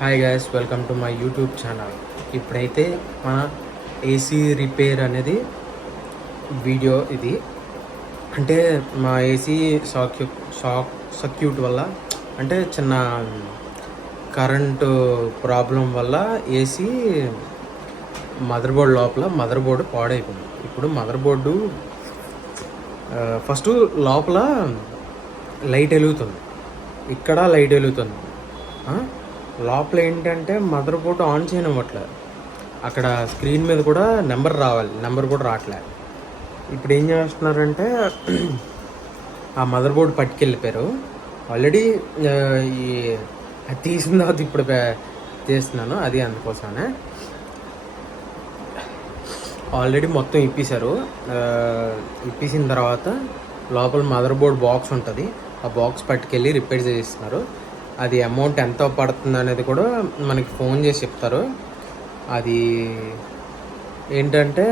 Hi guys, welcome to my YouTube channel. ఇప్పుడైతే మన AC repair అనేది వీడియో ఇది. అంటే మా ఏసీ షాక్ సర్క్యూట్ వల్ల, అంటే చిన్న కరెంటు ప్రాబ్లం వల్ల ఏసీ మదర్ బోర్డు లోపల మదర్ బోర్డు పాడైపోయింది. ఇప్పుడు మదర్ బోర్డు ఫస్ట్ లోపల లైట్ వెలుగుతుంది, ఇక్కడ లైట్ వెలుగుతుంది. లోపల ఏంటంటే మదర్ బోర్డు ఆన్ చేయనివ్వట్లేదు. అక్కడ స్క్రీన్ మీద కూడా నెంబర్ రావాలి, నెంబర్ కూడా రావట్లే. ఇప్పుడు ఏం చేస్తున్నారంటే ఆ మదర్ బోర్డు పట్టుకెళ్ళిపోయారు. ఆల్రెడీ ఈ తీసిన తర్వాత ఇప్పుడు తీస్తున్నాను, అది అందుకోసమే. ఆల్రెడీ మొత్తం ఇప్పేశారు. ఇప్పేసిన తర్వాత లోపల మదర్ బోర్డ్ బాక్స్ ఉంటుంది, ఆ బాక్స్ పట్టుకెళ్ళి రిపేర్ చేయిస్తున్నారు. అది అమౌంట్ ఎంత పడుతుంది అనేది కూడా మనకి ఫోన్ చేసి చెప్తారు. అది ఏంటంటే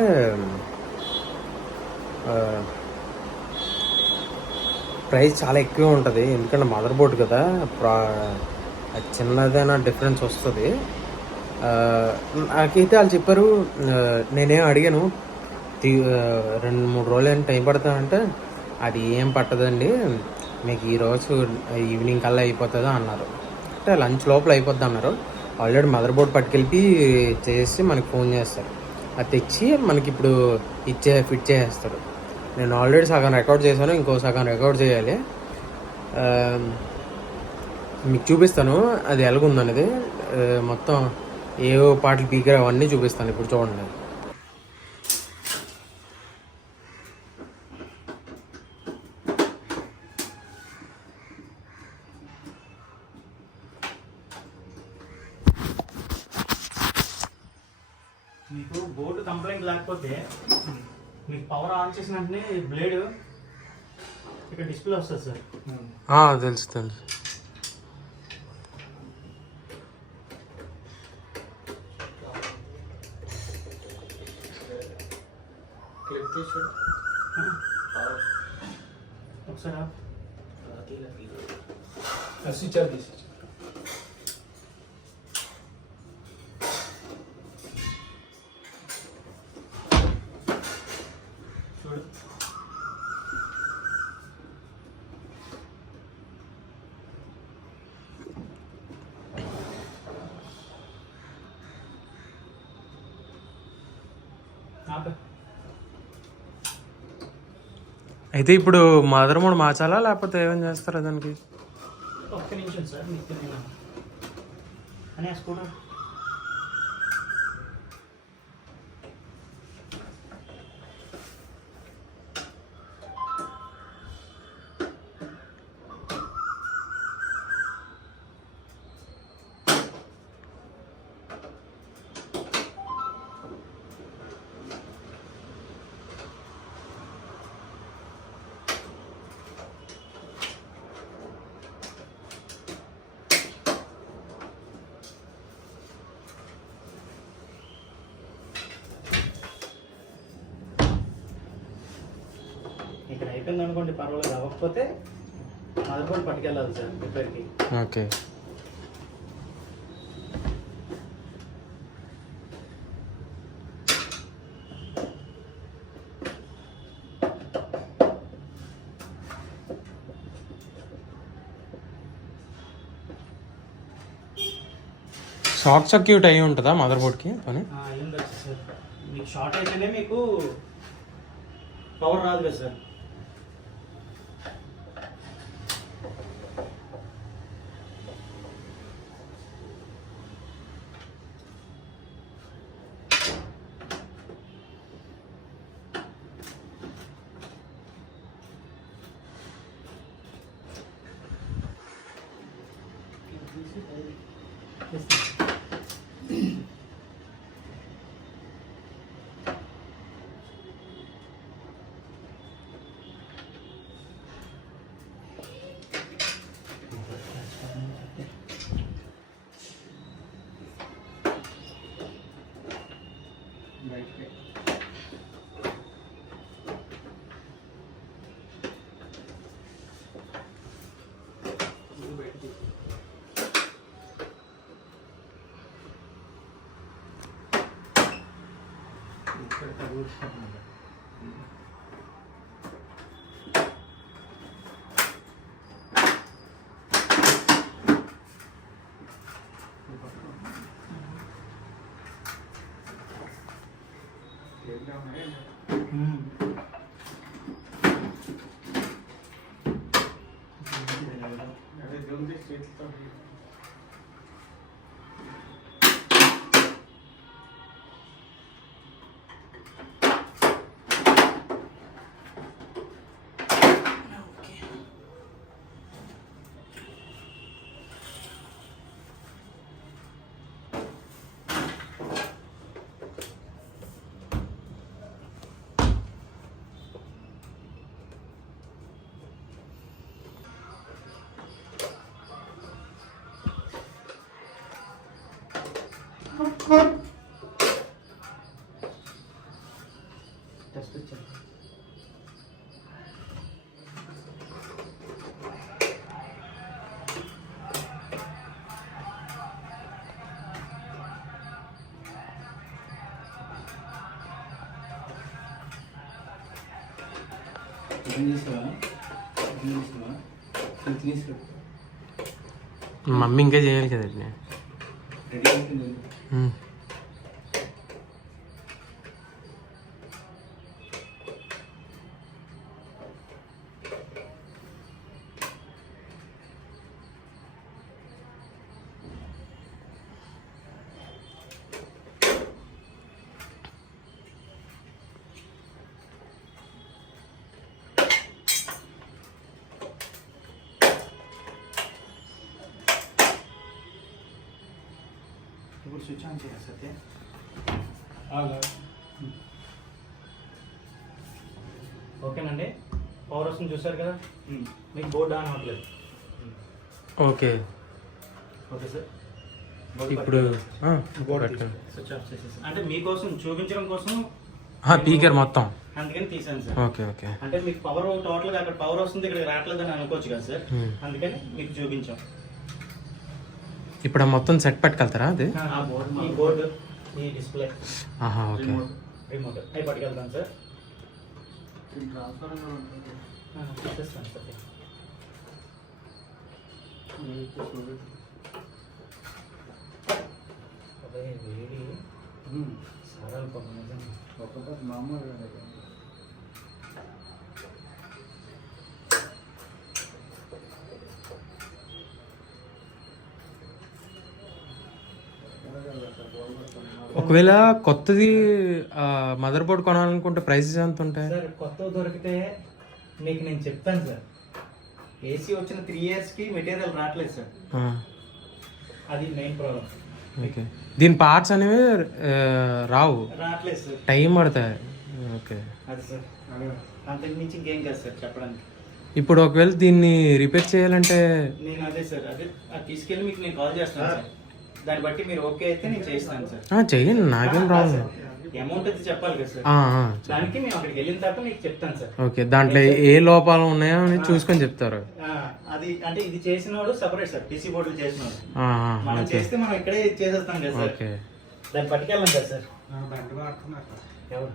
ప్రైస్ చాలా ఎక్కువ ఉంటుంది, ఎందుకంటే మదర్ బోర్డ్ కదా, అది చిన్నదైనా డిఫరెన్స్ వస్తుంది. నాకైతే వాళ్ళు చెప్పారు, నేనేం అడిగాను 2-3 రోజులు టైం పడుతుందంటే అది ఏం పట్టదండి, మీకు ఈరోజు ఈవినింగ్ కల్లా అయిపోతుందా అన్నారు. అంటే లంచ్ లోపల అయిపోద్ది అన్నారు. ఆల్రెడీ మదర్ బోర్డ్ పట్టుకెళ్ళి చేసి మనకి ఫోన్ చేస్తారు, అది తెచ్చి మనకి ఇప్పుడు ఫిట్ చేసేస్తారు. నేను ఆల్రెడీ సగం రికార్డ్ చేశాను, ఇంకో సగం రికార్డ్ చేయాలి. మీకు చూపిస్తాను అది ఎలాగుందనేది. మొత్తం ఏవో పాటలు పీకర్ అవన్నీ చూపిస్తాను. ఇప్పుడు చూడండి. మీకు బోర్డు కంప్లైంట్ లేకపోతే మీకు పవర్ ఆన్ చేసిన వెంటనే బ్లేడ్ ఇక్కడ డిస్ప్లే వస్తుంది సార్. తెలుసు తెలుసు. ఒకసారి అయితే ఇప్పుడు మదర్ బోర్డ్ మార్చాలా లేకపోతే ఏమేం చేస్తారా దానికి? ఒక్క నిమిషం సార్, మీకు నేను అని స్కూటర్ ఇక్కడ అయిపోయింది అనుకోండి, పర్వాలేదు. అవ్వకపోతే మదర్ బోర్డ్ పట్టుకెళ్ళాలి సార్ రిపేర్కి. ఓకే. షార్ట్ సర్క్యూట్ అయ్యి ఉంటుందా మదర్ బోర్డ్కి పని? ఉండొచ్చు సార్. మీకు షార్ట్ అయితేనే మీకు పవర్ రాదు కదా సార్. టెస్ట్ వచ్చాను. మమ్మీ ఇంకా చేయాలి కదండి. ఇప్పుడు స్విచ్ ఆన్ చేయాలి సత్య. ఓకేనండి, పవర్ వస్తుంది చూసారు కదా, మీకు బోర్డు ఆన్ అవ్వట్లేదు. ఓకే ఓకే సార్, ఇప్పుడు స్విచ్ ఆఫ్ చేసేసి అంటే మీకోసం చూపించడం కోసం స్పీకర్ మొత్తం అందుకని తీసాను సార్. Okay okay. అంటే మీకు పవర్ టోటల్గా అక్కడ పవర్ వస్తుంది, ఇక్కడ రావట్లేదు అని అనుకోవచ్చు కదా సార్, అందుకని మీకు చూపించాం. ఇప్పుడు మొత్తం సెట్ పట్టుకెళ్తారా అది? ఈ బోర్డు, ఈ డిస్ప్లే, ఓకే. రిమోట్ అవి పట్టుకెళ్తాను సార్. తీసేస్తాను సార్. అదే వేడి సారాలు పక్కన ఒక్కొక్క మామూలు ఒకవేళ కొత్తది మదర్ బోర్డ్ కొనాలనుకుంటే ప్రైసెస్ ఎంత ఉంటాయి సార్? కొత్తవి దొరికితే మీకు నేను చెప్తాను సార్. ఏసీ వచ్చిన 3 yearsకి మెటీరియల్ రావట్లేదు సార్, అది మెయిన్ ప్రాబ్లం. ఓకే, దీని పార్ట్స్ అనేవి రావట్లేదు సార్, టైం పడతాయి. ఓకే, అది సార్, అంతకు మించి ఇంకేం కాదు సార్ చెప్పడానికి. ఇప్పుడు ఒకవేళ దీన్ని రిపేర్ చేయాలంటే నేను అదే సార్, అదే అది తీసుకెళ్ళి మీకు నేను కాల్ చేస్తాను సార్. దాన్ని బట్టి మీరు ఓకే అయితే నేను చేస్తాను సార్. చెయ్యండి, నాకేం ప్రాబ్లం. అమౌంట్ అయితే చెప్పాలి కదా సార్, దానికి మేము అక్కడికి వెళ్ళిన తర్వాత మీకు చెప్తాను సార్. ఓకే, దాంట్లో ఏ లోపాలు ఉన్నాయో అని చూసుకొని చెప్తారు. అది అంటే ఇది చేసిన వాడు సపరేట్ సార్, టీసీ బోర్డులు చేసిన వాడు. మనం చేస్తే మనం ఇక్కడే చేసేస్తాం కదా సార్. దాన్ని పట్టుకెళ్ళాం కదా సార్. ఎవరు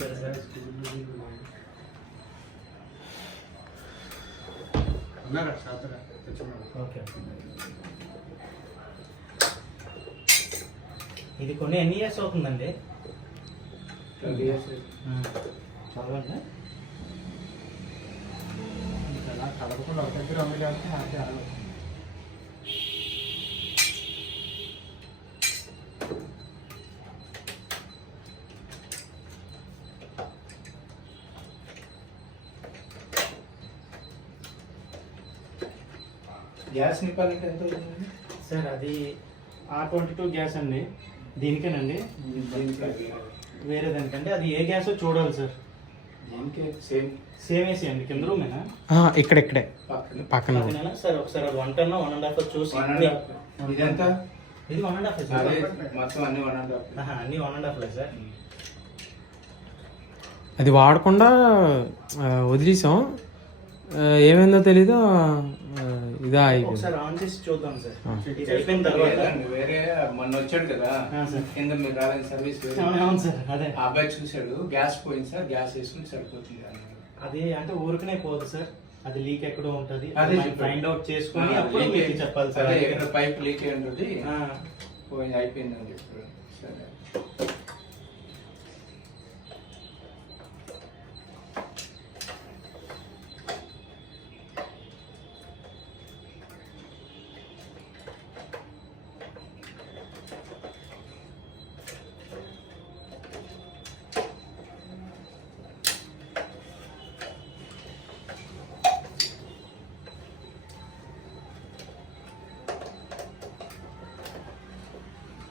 సరే సార్, ఓకే. ఇది కొన్ని ఎన్ని ఇయర్స్ అవుతుందండి? 12 years. చాలా అండి. కలపకుండా ఒక దగ్గర అమ్మితే గ్యాస్ నింపాలంటే ఎంత అవుతుందండి సార్? అది R22 గ్యాస్ అండి. దీనికేనండి, వేరే దానికంటే అది ఏ గ్యాసో చూడాలి సార్. దీనికి సేమ్ ఏసీ అండి, కింద రూమేనా? ఇక్కడే పక్కన సార్. ఒకసారి 1 ton 1.5 చూసి ఇదంతా ఇది 1.5 మొత్తం అన్ని 1.5 అన్ని 1.5 సార్. అది వాడకుండా వదిలేసాం. ఏమైందో తెలీదు ఇదా అయిపోయింది. ఒకసారి ఆన్ చేసి చూద్దాం సార్. ఆ. ఇది అయిపోయిన తర్వాత లేదండి, వేరే మొన్న వచ్చాడు కదా సార్. కింద మీరు రాలని సర్వీస్ అవును సార్, అదే ఆ అబ్బాయి చూశాడు, గ్యాస్ పోయింది సార్, గ్యాస్ వేసుకుని సరిపోతుంది అన్నాడు. అది అంటే ఊరికనే పోదు సార్, అది లీక్ ఎక్కడో ఉంటది, అదే అది చెప్పాడు. ఫైండ్ అవుట్ చేసుకొని ఆ, అప్పుడు leak మీకు చెప్పాలి సార్. అదే ఎక్కడ పైప్ లీక్ అయి ఉంటుంది, ఆ, పోయింది అయిపోయింది అని చెప్పాడు. సరే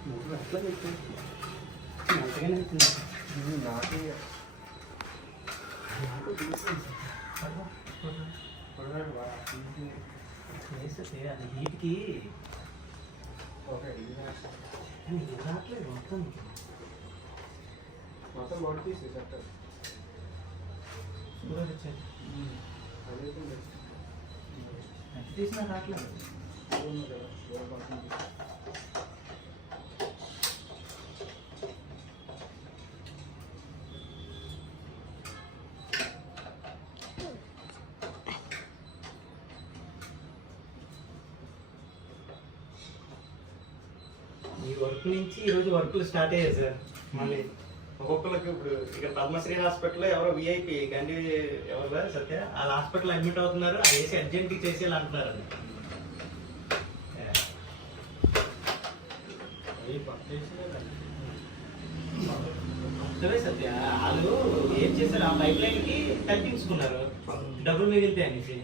నువ్వు అట్లా పెట్టు. మంచిగానే అవుతుంది. వేసేసి అది హీట్కి ఇది రావట్లేదు మొత్తం. చూడాలి వచ్చేది. ఎంత తీసినా రావట్లేదు. ఈ వర్క్ నుంచి ఈరోజు వర్క్లు స్టార్ట్ అయ్యాయి సార్. మళ్ళీ ఒక్కొక్కరికి ఇప్పుడు ఇక్కడ పద్మశ్రీ హాస్పిటల్లో ఎవరో విఐపి గండి ఎవరు సత్య వాళ్ళ హాస్పిటల్ అడ్మిట్ అవుతున్నారు, అది వేసి అర్జెంట్కి చేసేయాలి అంటున్నారు. సత్య వాళ్ళు ఏం చేశారు, ఆ పైప్ లైన్కి కల్పించుకున్నారు, డబ్బులు మిగిలితే అనేసి.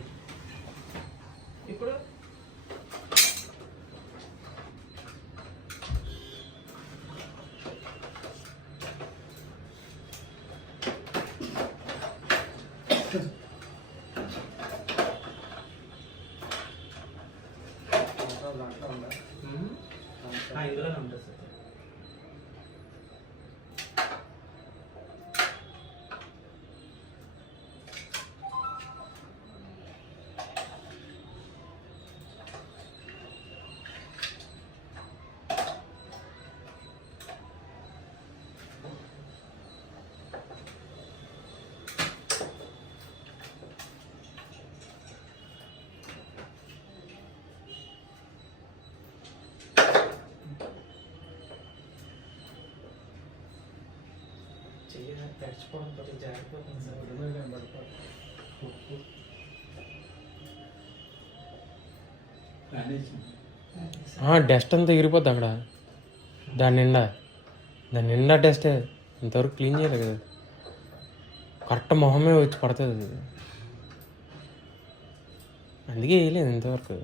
ఇప్పుడు ఇందులోనే ఉంటుంది సార్. చెయ్యాలి, తడిచిపోవడం కొంచెం జారిపోతుంది సార్. డస్ట్ అంతా ఎగిరిపోద్ది అక్కడ, దాని నిండా డస్టే. ఇంతవరకు క్లీన్ చేయలేదు కదా, కరెక్ట్ మొహమే వచ్చి పడుతుంది అది, అందుకే వేయలేదు ఇంతవరకు.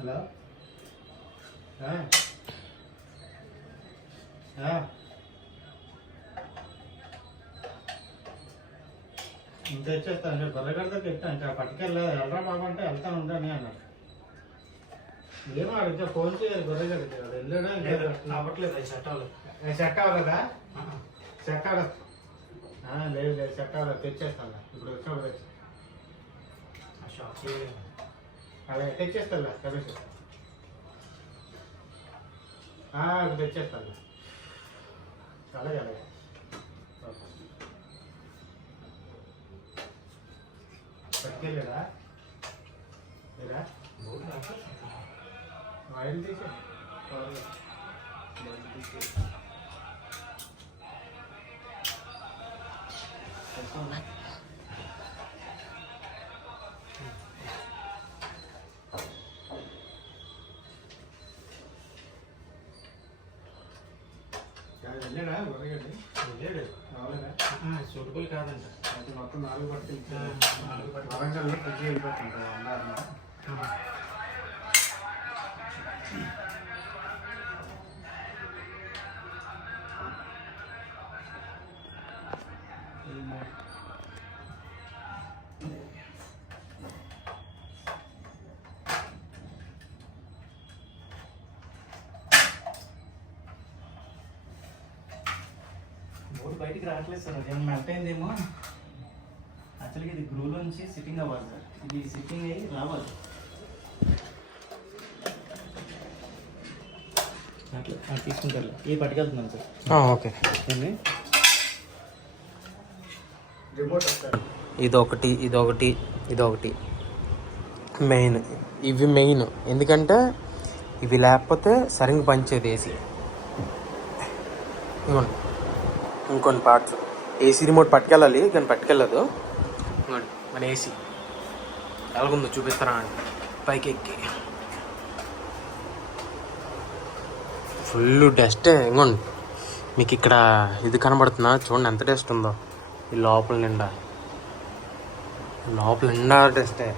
హలో, ఇంత తెచ్చేస్తాను, గొర్రెగడ్డకి పెట్టాను, ఇంకా పట్టుకెళ్ళా వెళ్ళరా బాబు అంటే వెళ్తాను ఉండని అన్నాడు. ఏమో అడిగితే ఫోన్ చేయాలి, గొర్రెగడ్డకి అది వెళ్ళాడా అవ్వట్లేదు. అది సెట్ అవ్వలేదు. సెట్ అవ్వలేదా? సెట్ అవ్వలేదు. లేదు లేదు సెట్ అవ్వలేదు, తెచ్చేస్తాను ఇప్పుడు వచ్చినప్పుడు తెచ్చి అలాగే తెచ్చేస్తాను కమిషన్ ఇప్పుడు తెచ్చేస్తాను. అలాగే అలాగే పట్టుకెళ్ళాడా లేదా ఆయిల్ తీసే వెళ్ళాడా గొర్రెగడ్డి? వెళ్ళాడు. రావాలేదా? సూటబుల్ కాదంట. అది మొత్తం 4 పట్టుకెళ్ళి వరంగల్లో ఫ్రిడ్జ్ వెళ్ళిపోతుంటారు అన్నారు. బయటికి రావట్లేదు సార్, అది ఏమన్నా మెల్ట్ అయిందేమో. యాక్చువల్గా ఇది గ్రూలో నుంచి సిట్టింగ్ అవ్వాలి సార్, ఇది సిట్టింగ్ అయ్యి రావాలి. అట్లా తీసుకుంటారు, ఏ పట్టుకెళ్తున్నాను సార్. ఓకే. ఏంటి ఇదొకటి ఇదొకటి ఇదొకటి మెయిన్, ఇవి మెయిన్. ఎందుకంటే ఇవి లేకపోతే సరిగ్గా పనిచేది ఏసీ. ఇవ్వండి ఇంకొన్ని పార్ట్స్. ఏసీ రిమోట్ పట్టుకెళ్ళాలి కానీ పట్టుకెళ్ళదు. ఇవ్వండి మన ఏసీ ఎలాగుందో చూపిస్తారా అండి. పైకి ఎక్కి ఫుల్ డస్ట్. ఇంకోండి మీకు ఇక్కడ ఇది కనబడుతుందా చూడండి, ఎంత డస్ట్ ఉందో ఈ లోపల నిండా. లోపల నిండా డస్టే.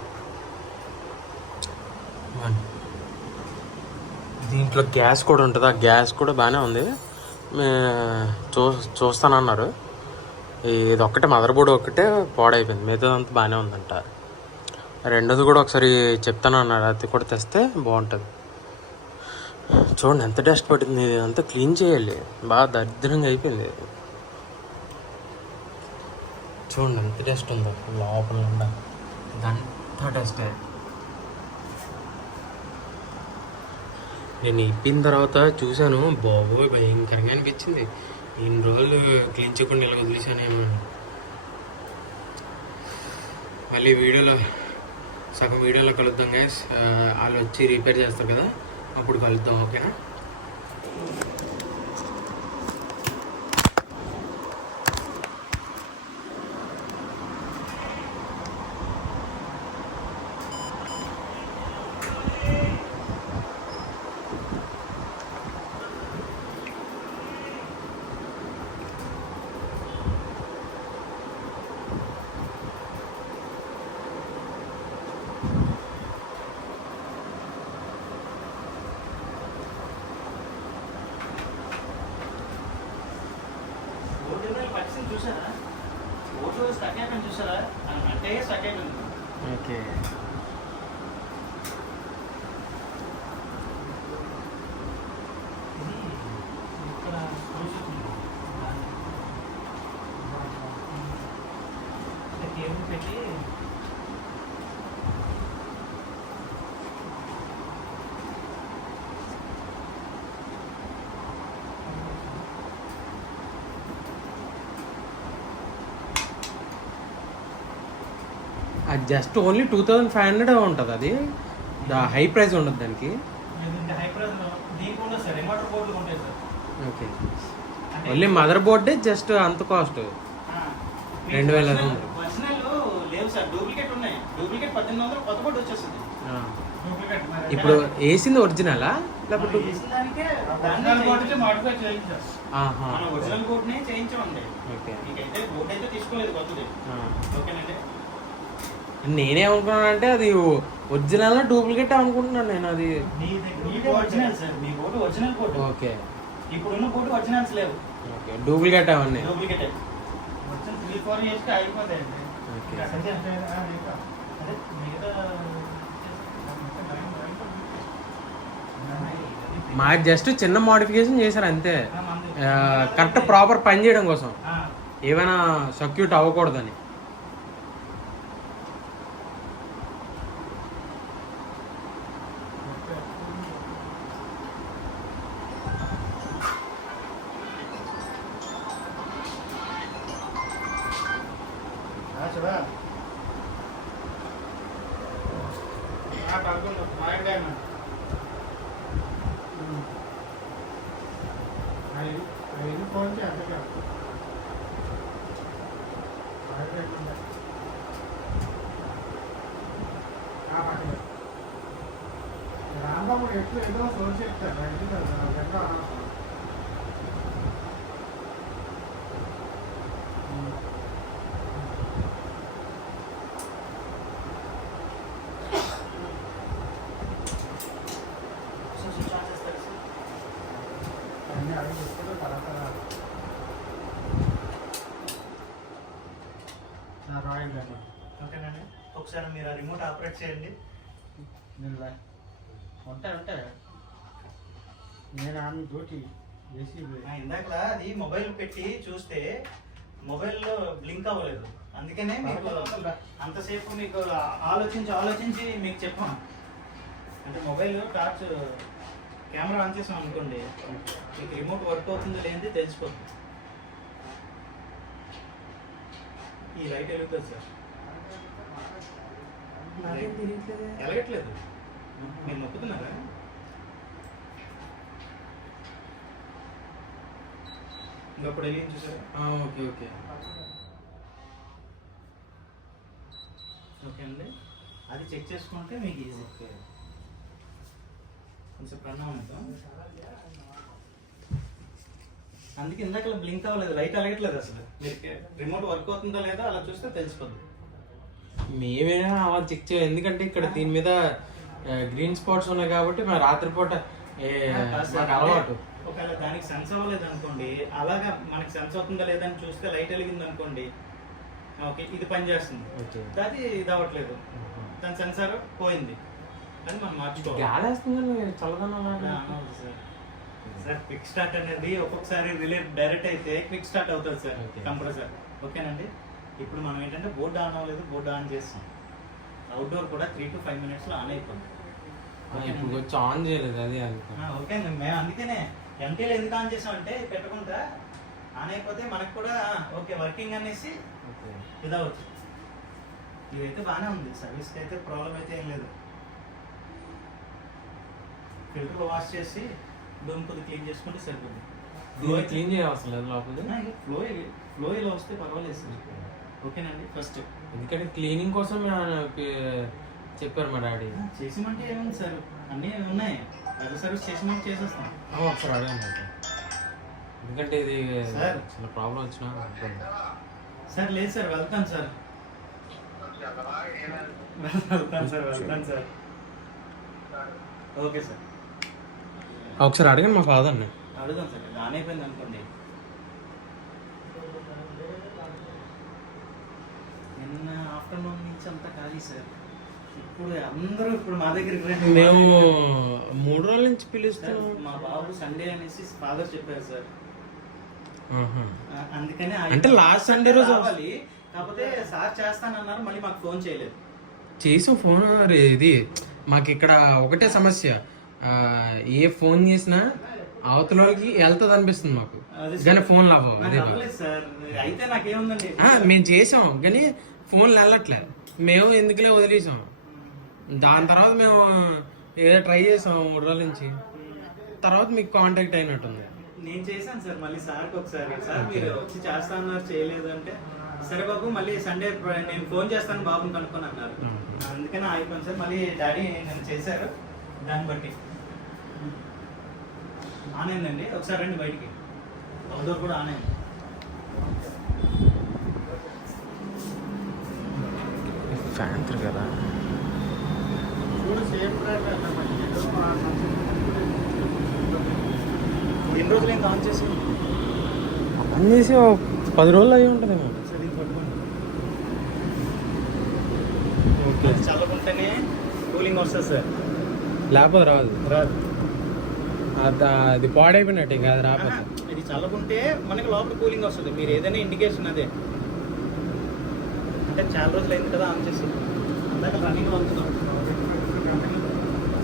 దీంట్లో గ్యాస్ కూడా ఉంటుంది, ఆ గ్యాస్ కూడా బాగానే ఉంది. చూస్తానన్నారు. ఇది ఒక్కటే మదర్ బోర్డు ఒక్కటే పాడైపోయింది, మిగతాదంతా బాగానే ఉందంట. రెండోది కూడా ఒకసారి చెప్తానన్నారు, అది కూడా తెస్తే బాగుంటుంది. చూడండి ఎంత డస్ట్ పట్టింది, ఇదంతా క్లీన్ చేయాలి. బాగా దరిద్రంగా అయిపోయింది. చూడండి ఎంత డస్ట్ ఉందో లోపల నిండా, ఇదంతా డస్టే. నేను ఇప్పిన తర్వాత చూశాను, బాబోయ్ భయంకరంగా అనిపించింది. ఇన్ని రోజులు క్లీన్ చేయకుండా ఇలా వదిలేసానేమో. మళ్ళీ సగం వీడియోలో కలుద్దాం గైస్. వాళ్ళు వచ్చి రిపేర్ చేస్తారు కదా, అప్పుడు కలుద్దాం. ఓకేనా? చూసారా ఓటు స్టక్ అయిపోయింది, చూసారా అంటే స్టక్ అయిపోయింది. ఓకే. ఇక్కడ కేబుల్ పెట్టి అది జస్ట్ ఓన్లీ 2500 ఉంటుంది. అది హై ప్రైస్ ఉండదు దానికి. హై ప్రైస్ దీనికి ఉండదు సార్, రిమోట్ బోర్డులు ఉంటాయి సార్. ఓకే. ఓన్లీ మదర్ బోర్డే జస్ట్ అంత కాస్ట్ 2500. ఒరిజినల్ లేవు సార్, డూప్లికేట్ ఉన్నాయి. డూప్లికేట్ 1800, కొత్త బోర్డు వచ్చేస్తుంది. ఇప్పుడు వేసింది ఒరిజినలా లేకపోతే ఒరిజినల్ బోర్డునే చేయించామండి. ఓకే. మీకైతే బోర్డు అయితే తీసుకోలేదు కొత్తది. ఓకేనండి. నేనేమనుకున్నాను అంటే అది ఒరిజినల్ డూప్లికేట్ అనుకుంటున్నాను నేను. అది ఒరిజినల్ సార్, మీ బోర్డు ఒరిజినల్ బోర్డు. ఓకే. ఇప్పుడున్న బోర్డు ఒరిజినల్స్ లేవు. ఓకే. డూప్లికేట్ అవన్నీ. డూప్లికేట్ 3-4 years కి అయిపోతాయండి. మా జస్ట్ చిన్న మోడిఫికేషన్ చేశారు అంతే, కరెక్ట్ ప్రాపర్ పని చేయడం కోసం, ఏమైనా సర్క్యూట్ అవ్వకూడదని. రాంబాబు ఎట్లు ఏదో సోర్స్ చెప్తారు. ఓకేనండి. ఒకసారి మీరు ఆ రిమోట్ ఆపరేట్ చేయండి. ఉంటాయి నేను ఆమె డ్యూటీ ఇందాక అది మొబైల్ పెట్టి చూస్తే మొబైల్లో బ్లింక్ అవ్వలేదు, అందుకనే మీకు అంతసేపు మీకు ఆలోచించి మీకు చెప్పాం. అంటే మొబైల్ టార్చ్ కెమెరా ఆన్ చేసాం అనుకోండి, మీకు రిమోట్ వర్క్ అవుతుందో లేనిది తెలిసిపోతుంది. ఈ లైట్ వెలుగుతుంది సార్, వెలగట్లేదు. మీరు నొక్కుతున్నారా? ఇంకప్పుడు వెళ్ళి చూసారా? ఓకే ఓకే ఓకే అండి, అది చెక్ చేసుకుంటే మీకు ఈజీ. కొంచెం ప్రణామం. అందుకే ఇందాక బ్లింక్ అవ్వలేదు, లైట్ అలగట్లేదు అసలు. మీరు రిమోట్ వర్క్ అవుతుందో లేదో అలా చూస్తే తెలిసిపోద్ది. మేమేనా అలా చెక్ చేయాలి, ఎందుకంటే ఇక్కడ దీని మీద గ్రీన్ స్పాట్స్ ఉన్నాయి కాబట్టి మేము రాత్రిపూట మాకు అలవాటు. ఒకవేళ దానికి సెన్స్ అవ్వలేదు అనుకోండి, అలాగా మనకి సెన్స్ అవుతుందా లేదని చూస్తే లైట్ వెలిగింది అనుకోండి, ఓకే ఇది పని చేస్తుంది. అది ఇది అవ్వట్లేదు, దాని సెన్సార్ పోయింది, అది మనం మార్చుకోవాలి. గాలి వేస్తుంది చల్లదనం సార్ క్విక్ స్టార్ట్ అనేది ఒక్కొక్కసారి రిలే డైరెక్ట్ అయితే క్విక్ స్టార్ట్ అవుతుంది సార్ కంప్రెసర్. ఓకేనండి, ఇప్పుడు మనం ఏంటంటే బోర్డు ఆన్ అవ్వలేదు, బోర్డు ఆన్ చేస్తాం. అవుట్డోర్ కూడా 3 to 5 minutes ఆన్ అయిపోతుంది. ఇప్పుడు వచ్చి ఆన్ చేయలేదు అది. ఓకే అండి, మేము అందుకనే ఎంటీలో ఎందుకు ఆన్ చేసాం అంటే పెట్టకుండా ఆన్ అయిపోతే మనకు కూడా ఓకే వర్కింగ్ అనేసి ఇదవచ్చు. ఇదైతే బాగానే ఉంది, సర్వీస్కి అయితే ప్రాబ్లం అయితే ఏం లేదు. ఫిల్టర్ వాష్ చేసి డోమ్ కొద్దిగా క్లీన్ చేసుకుంటే సరిపోతుంది. క్లీన్ చేయవలసిన లేదు లోపల. ఫ్లో ఇలా వస్తే పర్వాలేదు సార్. ఓకేనండి, ఫస్ట్ ఎందుకంటే క్లీనింగ్ కోసం చెప్పారు మా డాడీ. చేసిమంటే ఏముంది సార్, అన్నీ ఉన్నాయి, పెద్ద సర్వీస్ చేసిమంటే చేసేస్తాం. ఒకసారి అడగండి, ఎందుకంటే ఇది చిన్న ప్రాబ్లం వచ్చినా సార్. లేదు సార్, వెళ్తాను సార్, వెళ్తాను సార్. ఓకే సార్, ఒకసారి అడగండి మా ఫాదర్ని. అడుగుదాం సార్, ఆన్ అయిపోయింది అనుకోండి. నిన్న ఆఫ్టర్నూన్ నుంచి అంతా ఖాళీ సార్. ఇప్పుడు మా దగ్గరికి రండి. మేము 3 రోజుల నుంచి పిలుస్తున్నాం. మా బాబు సండే అనేసి ఫాదర్ చెప్పారు సార్, అందుకని అంటే లాస్ట్ సండే రోజు రావాలి. కాకపోతే సార్ చేస్తానన్నారు, మళ్ళీ మాకు ఫోన్ చేయలేదు. చేసాం ఫోన్. ఇది మాకు ఇక్కడ ఒకటే సమస్య, ఏ ఫోన్ చేసినా అవతల వాళ్ళకి వెళ్తుంది అనిపిస్తుంది మాకు, కానీ ఫోన్లు అవ్వవు. అదే సార్, అయితే నాకేముందండి, మేము చేసాం కానీ ఫోన్లు వెళ్ళట్లేదు. మేము ఎందుకులే వదిలేసాం. దాని తర్వాత మేము ఏదో ట్రై చేసాం 3 రోజుల నుంచి, తర్వాత మీకు కాంటాక్ట్ అయినట్టుంది. నేను చేశాను సార్ మళ్ళీ సార్కి ఒకసారి. సార్ మీరు వచ్చి చేస్తానన్నారు, చేయలేదు అంటే సరే బాబు మళ్ళీ సండే నేను ఫోన్ చేస్తాను బాబుని కనుక్కొని అన్నారు. అందుకని అయిపోయింది సార్. మళ్ళీ డాడీ నన్ను చేశారు, దాన్ని బట్టి ఆన్ అయిందండి. ఒకసారి రండి బయటికి, అవుట్డోర్ కూడా ఆన్ అయింది. ఫ్యాన్ కదా ఎన్ని రోజులు ఇంకా ఆన్ చేసి ఆన్ చేసి 10 రోజులు అయ్యి ఉంటుంది. చల్లకుంటేనే కూలింగ్ వస్తుంది సార్, లేకపోతే రాదు. అది పాడైపోయినట్టు ఇంకా అది రాకపోతే. ఇది చల్లకుంటే మనకి లోపల కూలింగ్ వస్తుంది. మీరు ఏదైనా ఇండికేషన్ అదే, అంటే చాలా రోజులు అయింది కదా ఆన్ చేసి, అందాక రన్నింగ్ అవుతున్నాం.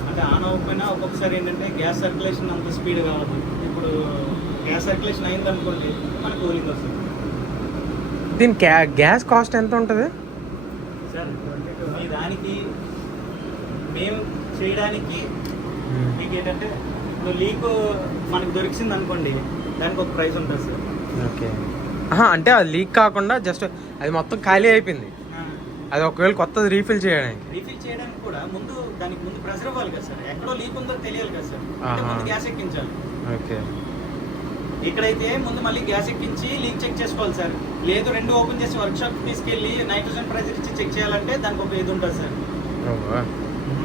అంటే ఆన్ అవ్వకపోయినా ఒక్కొక్కసారి ఏంటంటే గ్యాస్ సర్క్యులేషన్ అంత స్పీడ్ కావద్దు. ఇప్పుడు గ్యాస్ సర్క్యులేషన్ అయింది అనుకోండి, మనకు కూలింగ్ వస్తుంది. దీని గ్యాస్ కాస్ట్ ఎంత ఉంటుంది సార్? మీ దానికి మేము చేయడానికి మీకు ఏంటంటే ఇప్పుడు లీక్ మనకు దొరికింది అనుకోండి, దానికి ఒక ప్రైస్ ఉంటుంది సార్. ఓకే, అంటే అది లీక్ కాకుండా జస్ట్ అది మొత్తం ఖాళీ అయిపోయింది, అది ఒకవేళ కొత్తది రీఫిల్ చేయడానికి కూడా దానికి ముందు ప్రెషర్ ఇవ్వాలి కదా సార్. ఎక్కడో లీక్ ఉందో తెలియాలి కదా సార్, అంటే ముందు గ్యాస్ ఎక్కించాలి. ఓకే, ఇక్కడైతే ముందు మళ్ళీ గ్యాస్ ఎక్కించి లీక్ చెక్ చేసుకోవాలి సార్. లేదు 2 ఓపెన్ చేసి వర్క్షాప్ తీసుకెళ్ళి నైట్రోజన్ ప్రెషర్ ఇచ్చి చెక్ చేయాలంటే దానికి ఒక ఇది ఉంటుంది సార్.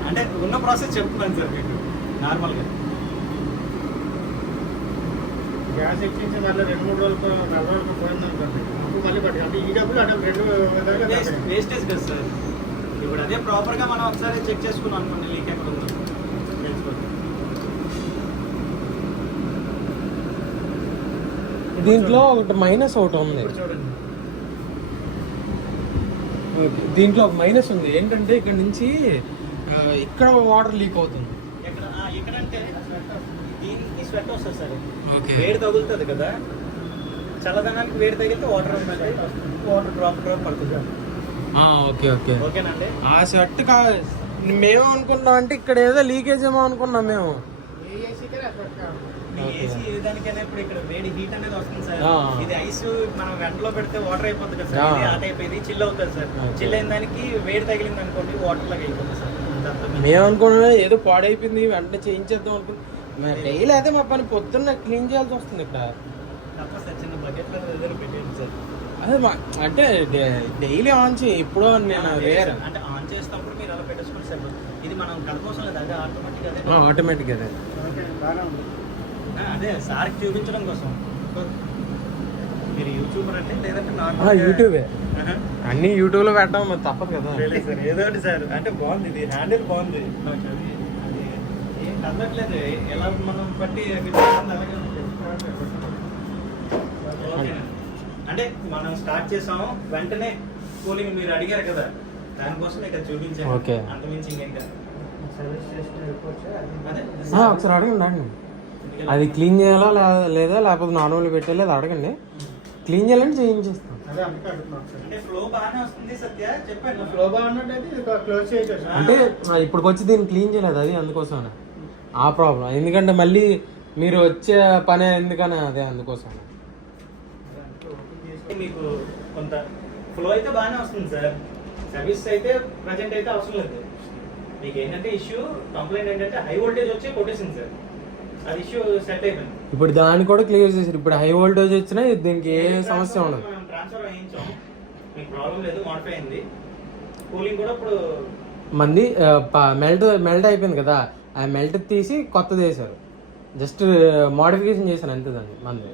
అంటే ఉన్న ప్రాసెస్ చెప్తున్నాను సార్ మీకు నార్మల్గా. గ్యాస్ ఎక్కించి మళ్ళీ 2-3 రోజులకు 4 రోజులకు పోయిందనుకోండి, అప్పుడు మళ్ళీ పట్టి అంటే ఈ డబ్బులు అంటే 2 వేస్టేజ్ కదా సార్. ఇప్పుడు అదే ప్రాపర్గా మనం ఒకసారి చెక్ చేసుకున్నాం అనుకోండి, లీక్ ఎక్కడ ఉందో తెలుసుకోండి. దీంట్లో ఒకటి మైనస్ ఒకటి ఉంది. ఇప్పుడు చూడండి. ఓకే, దీంట్లో ఒక మైనస్ ఉంది ఏంటంటే ఇక్కడ నుంచి ఇక్కడ వాటర్ లీక్ అవుతుంది. ఎక్కడంటే దీనికి స్వెట్ వస్తుంది సార్. ఓకే. వేడి తగులుతుంది కదా, చల్లదనానికి వేడి తగిలితే వాటర్ డ్రాప్ పడుతుంది. ఓకే ఓకే ఓకేనండి. ఆ సెట్ మేము అనుకున్నాం అంటే ఇక్కడ ఏదో లీకేజ్ ఏమో అనుకున్నాం మేము. మీ ఏసీ ఏ దానికైనా ఇప్పుడు ఇక్కడ వేడి హీట్ అనేది వస్తుంది సార్. ఆ. ఇది ఐస్ మనం వెంటలో పెడితే వాటర్ అయిపోతుంది కదా ఆ. సార్. ఇది ఆ టైప్, ఇది చిల్ అవుతుంది సార్. ఓకే. చిల్ అయిన దానికి వేడి తగిలింది అనుకోండి వాటర్ లాగా అయిపోతుంది సార్. మేము అనుకున్నాం ఏదో పాడైపోయింది వెంటనే చేయించేద్దాం అనుకున్నాం. డైలీ అయితే మా పని పొద్దున్న క్లీన్ చేయాల్సి వస్తుంది ఇక్కడ. తప్ప సార్, చిన్న బకెట్లో ఏదైనా పెట్టేయండి సార్. అదే అంటే డైలీ ఆన్ చేయి ఇప్పుడు నేను వేరే అంటే ఆన్ చేసినప్పుడు మీరు అలా పెట్టేసుకోండి సార్. ఇది మనం కలపవసరం లేదు, అదే ఆటోమేటిక్ అదే. ఆటోమేటిక్ అదే. బాగానే ఉంది. అదే సార్కి చూపించడం కోసం. మీరు యూట్యూబర్ అంటే లేదంటే నార్మల్ యూట్యూబే అన్ని యూట్యూబ్ లో పెట్టడం మరి తప్పదు కదా. సార్ ఏదో ఒకటి సార్. అంటే బాగుంది, ఇది హ్యాండిల్ బాగుంది. నాకు అది ఏం కదలట్లేదు, ఎలా మనం బట్టి అలాగే ఉంది. ఓకే. అంటే మనం స్టార్ట్ చేసాము వెంటనే కూలింగ్ మీరు అడిగారు కదా, దానికోసం ఇక్కడ చూపించాను. ఓకే. అంతమించి ఇంకేం కాదు. అదే ఒకసారి అడగండి అడగండి అది క్లీన్ చేయాలా లేదా లేకపోతే నార్మల్ పెట్టాలి అది అడగండి. క్లీన్ చేయాలంటే చేయించేస్తాం. అదే అందుకే అడుగుతున్నాను సార్. అంటే ఫ్లో బాగానే వస్తుంది సత్య, చెప్పాను. ఫ్లో బాగున్నట్టయితే ఇది క్లోజ్ చేయొచ్చు. అంటే ఇప్పుడు వచ్చి దీన్ని క్లీన్ చేయలేదు అది అందుకోసం ఆ ప్రాబ్లం. ఎందుకంటే మళ్ళీ మీరు వచ్చే పని ఎందుకని అదే అందుకోసం. మీకు కొంత ఫ్లో అయితే బాగానే వస్తుంది సార్. సర్వీస్ అయితే ప్రజెంట్ అయితే అవసరం లేదు. మీకు ఏంటంటే ఇష్యూ కంప్లైంట్ ఏంటంటే హై వోల్టేజ్ వచ్చి కొట్టేసింది సార్. అది ఇష్యూ సెట్ అయిపోయింది. ఇప్పుడు దాన్ని కూడా క్లియర్ చేశారు. ఇప్పుడు హై వోల్టేజ్ వచ్చినా దీనికి ఏ సమస్య ఉండదు. మనం ట్రాన్స్ఫర్ వేయించాం, మీకు ప్రాబ్లం లేదు, మోడిఫై అయింది. కూలింగ్ కూడా ఇప్పుడు మంది మెల్ట్ అయిపోయింది కదా, ఆ మెల్ట్ తీసి కొత్తది వేశారు. జస్ట్ మోడిఫికేషన్ చేశాను అంతే దాన్ని మంది.